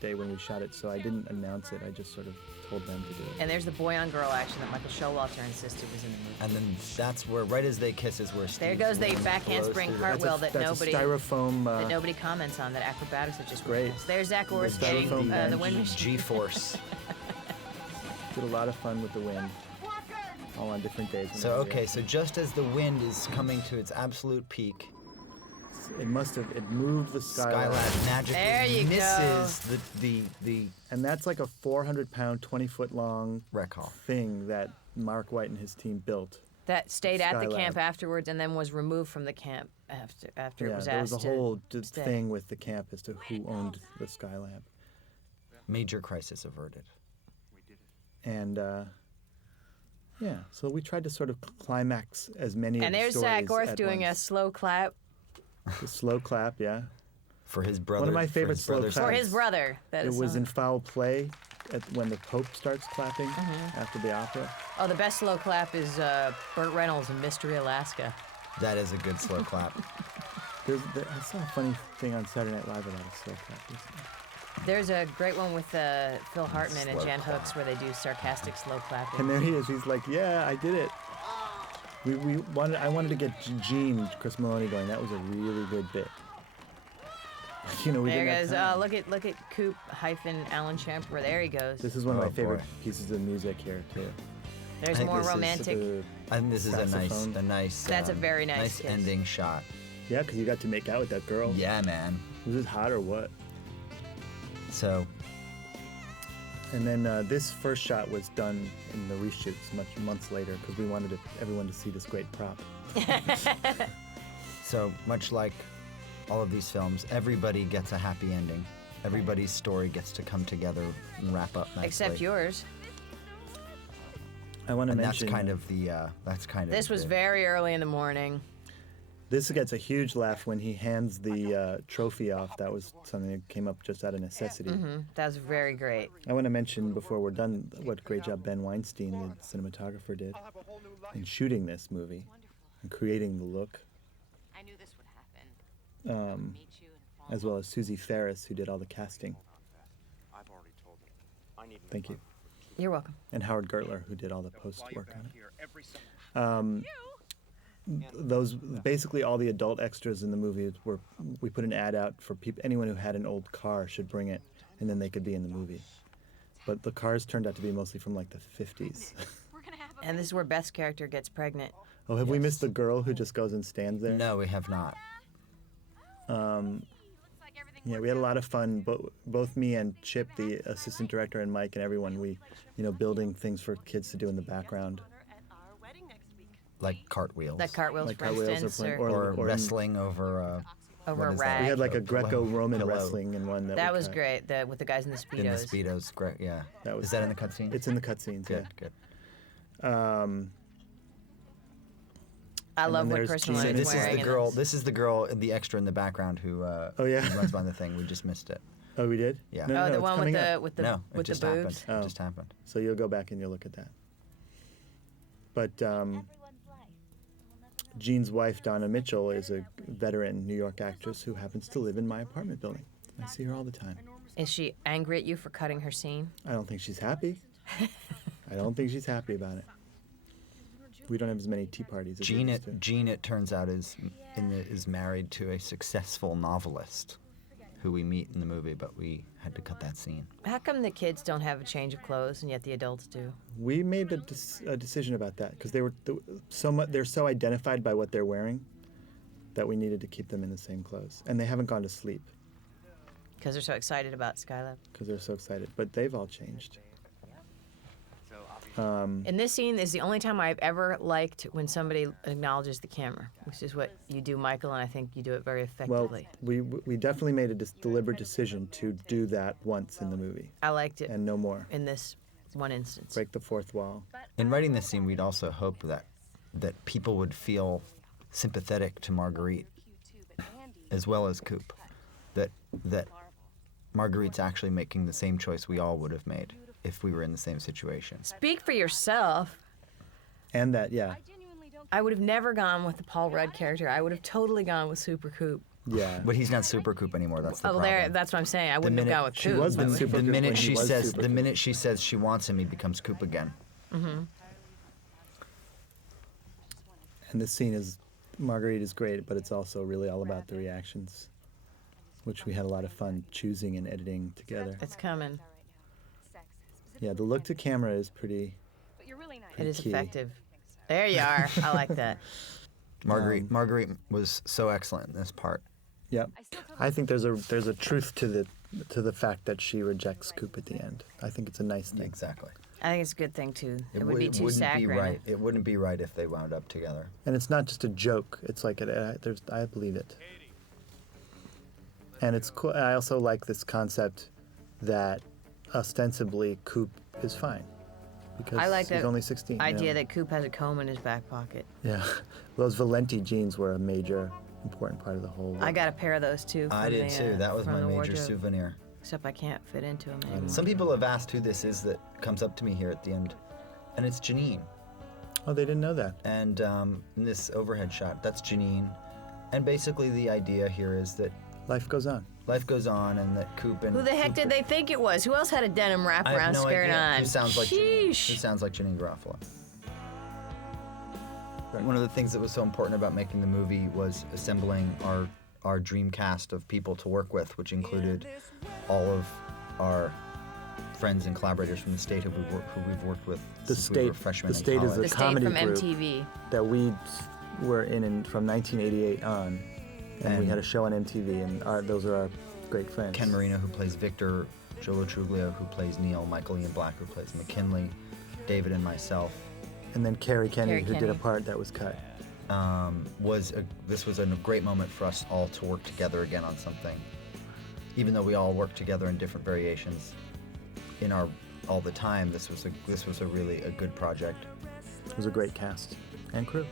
day when we shot it, so I didn't announce it. I just sort of told them to do it. And there's the boy-on-girl action that Michael Showalter insisted was in the movie. And then that's where, right as they kiss, is where Steve There goes the Zahn back blows handspring through the- cartwheel That's that a nobody styrofoam. that nobody comments on, that acrobatics that just Great. witnessed. There's Zach Orris The getting styrofoam the bench. wind machine. G-force. Did a lot of fun with the wind, all on different days. So whenever we okay, so just as the wind is coming to its absolute peak, It moved the Skylab There magically you misses the And that's like a 400-pound, 20-foot long rec hall. thing that Mark White and his team built. That stayed at the Skylab. camp afterwards and then was removed from the camp after it was there was asked a whole to stay. thing with the camp as to who owned the Skylab. Major crisis averted. And yeah, so we tried to sort of climax as many And of the there's stories Zach Orth at doing a once. slow clap The slow clap, yeah. For his brother. One of my for favorite his slow brother's claps. for his brother. That It is was so- in Foul Play when the Pope starts clapping after the opera. Oh, the best slow clap is Burt Reynolds in Mystery Alaska. That is a good slow clap. I saw a funny thing on Saturday Night Live about a slow clap recently. There's a great one with Phil Hartman and Slow Jan clap. Hooks where they do sarcastic slow clapping. And there he is. He's like, "Yeah, I did it." I wanted to get Gene Chris Maloney going. That was a really good bit. We There didn't have goes. time. Look at Coop hyphen Alan Champer. There he goes. This is one of Oh, my favorite boy. pieces of music here too. There's I think more this is romantic. The- I think this is Saxophone. a nice. That's a very nice kiss. ending shot. yeah, because you got to make out with that girl. Yeah, man. Was it hot or what? So And then this first shot was done in the reshoots months later because we wanted everyone to see this great prop. So much like all of these films, everybody gets a happy ending. Everybody's story gets to come together and wrap up nicely. Except yours. I want to And that's mention kind of the. That's kind of. This was the- very early in the morning. this gets a huge laugh when he hands the trophy off. That was something that came up just out of necessity. That was very great. I want to mention before we're done what great job Ben Weinstein, the cinematographer, did in shooting this movie and creating the look, I knew this would happen. Meet you and fall as well as Susie Ferris, who did all the casting. I've already told them. I need Thank you. You're welcome. And Howard Gertler, who did all the post work on it. Those basically all the adult extras in the movie were. We put an ad out for anyone who had an old car should bring it, and then they could be in the movie. But the cars turned out to be mostly from like the 50s. We're gonna have a And this is where Beth's character gets pregnant. Oh, have we missed the girl who just goes and stands there? No, we have not. Yeah, we had a lot of fun. Both me and Chip, the assistant director, and Mike and everyone, we, building things for kids to do in the background. Like cartwheels. Like cartwheels, Like for cartwheels or instance, playing- or in- wrestling over. over what a is that? rag. We had like a Pillow. Greco-Roman Pillow. wrestling in one. That we was tried. great. With the guys in the speedos. In the speedos, great. Yeah. That was Is that in the cutscene? It's in the cutscenes, good. yeah. Good. I And love then what there's Chris Gene. Maloney's So This is wearing. the in girl. this. This is the girl, the extra in the background who. Oh, yeah? Who runs behind the thing. We just missed it. Oh, we did? Yeah. No, Oh, no, the it's one with coming the up. with the No, with it just the happened. boobs. Oh. It just happened. So you'll go back and you'll look at that. But Everyone's life. Gene's wife, Donna Mitchell, is a veteran New York actress who happens to live in my apartment building. I see her all the time. Is she angry at you for cutting her scene? I don't think she's happy. I don't think she's happy about it. We don't have as many tea parties as we used to. Gene, it turns out, is married to a successful novelist who we meet in the movie, but we had to cut that scene. How come the kids don't have a change of clothes and yet the adults do? We made a decision about that because they're so identified by what they're wearing that we needed to keep them in the same clothes. And they haven't gone to sleep. Because they're so excited about Skylab. Because they're so excited. But they've all changed. And this scene is the only time I've ever liked when somebody acknowledges the camera, which is what you do, Michael, and I think you do it very effectively. Well, we definitely made a deliberate decision to do that once in the movie. I liked it. And no more. In this one instance. Break the fourth wall. In writing this scene, we'd also hoped that people would feel sympathetic to Marguerite as well as Coop. That Marguerite's actually making the same choice we all would have made if we were in the same situation. Speak for yourself. And that, yeah. I would have never gone with the Paul Rudd character. I would have totally gone with Super Coop. Yeah. But he's not Super Coop anymore. That's the problem. That's what I'm saying. I wouldn't have gone with Coop. She was with Super Coop when he was Super Coop. The minute she says she wants him, he becomes Coop again. Mm-hmm. And this scene Marguerite is great, but it's also really all about the reactions, which we had a lot of fun choosing and editing together. It's coming. Yeah, the look to camera is pretty It is key. effective. There you are. I like that. Marguerite was so excellent in this part. Yeah, I think there's a truth to the fact that she rejects Coop at the end. I think it's a nice thing. Exactly. I think it's a good thing too. It would be too wouldn't saccharine. be right. It wouldn't be right if they wound up together. And it's not just a joke. It's like I believe it. And it's cool. I also like this concept that ostensibly Coop is fine because I like he's only 16. Idea that Coop has a comb in his back pocket. Yeah, those Valenti jeans were a major, important part of the whole. I got a pair of those too. I did too. That was my major souvenir. Except I can't fit into them anymore. Some people have asked who this is that comes up to me here at the end, and it's Janeane. Oh, they didn't know that. And in this overhead shot, that's Janeane. And basically the idea here is that life goes on. Life goes on, and that Coop and who the heck did they think it was? Who else had a denim wrap I around have no scaring idea. on? Who sounds like Sheesh. Who sounds like Janeane Garofalo. One of the things that was so important about making the movie was assembling our dream cast of people to work with, which included all of our friends and collaborators from the state who we've worked with since we were freshmen in college. The comedy from group MTV that we were in from 1988 on, and we had a show on MTV, and those are our great friends. Ken Marino, who plays Victor, Joe Truglio, who plays Neil, Michael Ian Black, who plays McKinley, David and myself. And then Carrie Kenny, who did a part that was cut. This was a great moment for us all to work together again on something. Even though we all worked together in different variations all the time, this was a really a good project. It was a great cast and crew.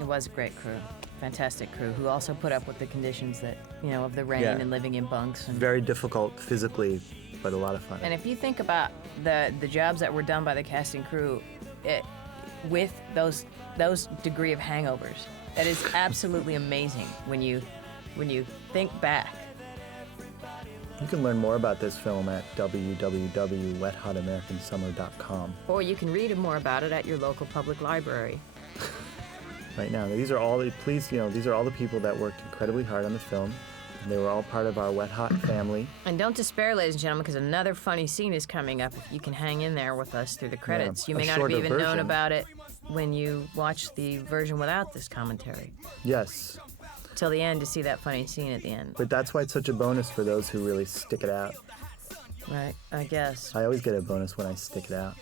It was a great crew. Fantastic crew who also put up with the conditions that, of the rain and living in bunks. And very difficult physically, but a lot of fun. And if you think about the jobs that were done by the casting crew, with those degree of hangovers, that is absolutely amazing when you think back. You can learn more about this film at www.wethhotamericansummer.com. Or you can read more about it at your local public library. Right now, these are all the people that worked incredibly hard on the film. They were all part of our Wet Hot family. And don't despair, ladies and gentlemen, because another funny scene is coming up if you can hang in there with us through the credits. You may not have even known about it when you watch the version without this commentary. Yes. Till the end to see that funny scene at the end. But that's why it's such a bonus for those who really stick it out. Right, I guess. I always get a bonus when I stick it out.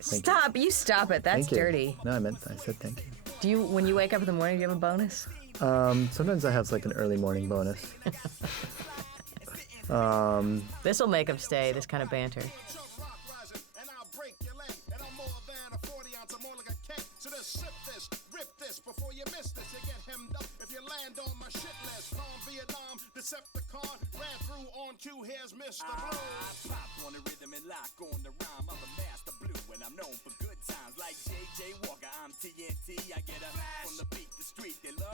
Stop! You stop it. That's dirty. No, I said thank you. Do you, when you wake up in the morning, do you have a bonus? Sometimes I have like an early morning bonus. This will make them stay, this kind of banter. On the rhythm and lock on the rhyme. I'm a master blue and I'm known for good times like JJ Walker. I'm TNT. I get up from the beat, the street. They love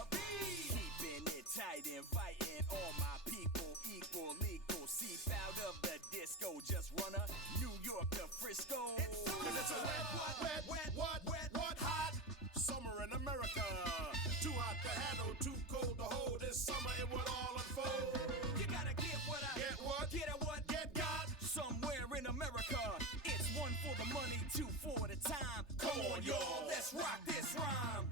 inviting all my people, equal, legal. Seep out of the disco, just run a New York to Frisco. Cause it's a wet, hot summer in America. Too hot to handle, too cold to hold. This summer it would all unfold. You gotta get what I get, what? Get at what? Get got somewhere in America. It's one for the money, two for the time. Come on, y'all, let's rock this rhyme.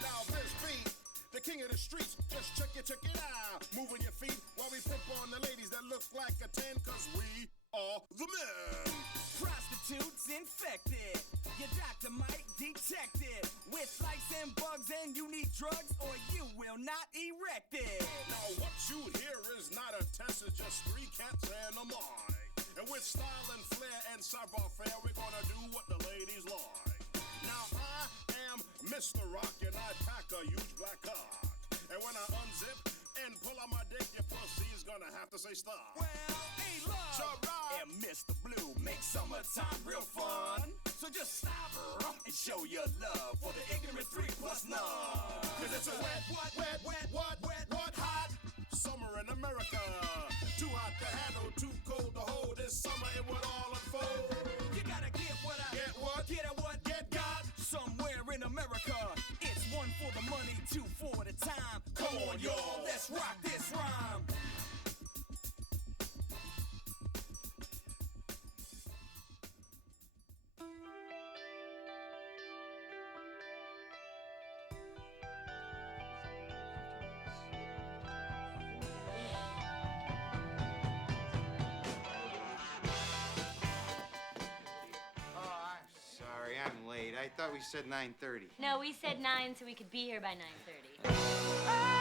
Now this beat, the king of the streets, just check it out. Moving your feet while we pimp on the ladies that look like a 10, cause we are the men. Prostitutes infected, your doctor might detect it. With lice and bugs and you need drugs or you will not erect it. Now what you hear is not a test, it's just three cats and a mic. And with style and flair and savoir-faire, we're gonna do what the ladies like. Now I am Mr. Rock and I pack a huge black cock. And when I unzip and pull out my dick, your pussy's gonna have to say stop. Well, hey, love, and Mr. Blue make summertime real fun. So just stop and show your love for the ignorant 3+9. Cause it's a wet, hot summer in America. Too hot to handle, too cold to hold. This summer it would all unfold. You gotta get what I get, what? Get at what? Get got somewhere in America. It's one for the money, two for the time. Come on, y'all, let's rock this rhyme. Sorry, I'm late. I thought we said 9:30. No, we said 9 so we could be here by 9:30.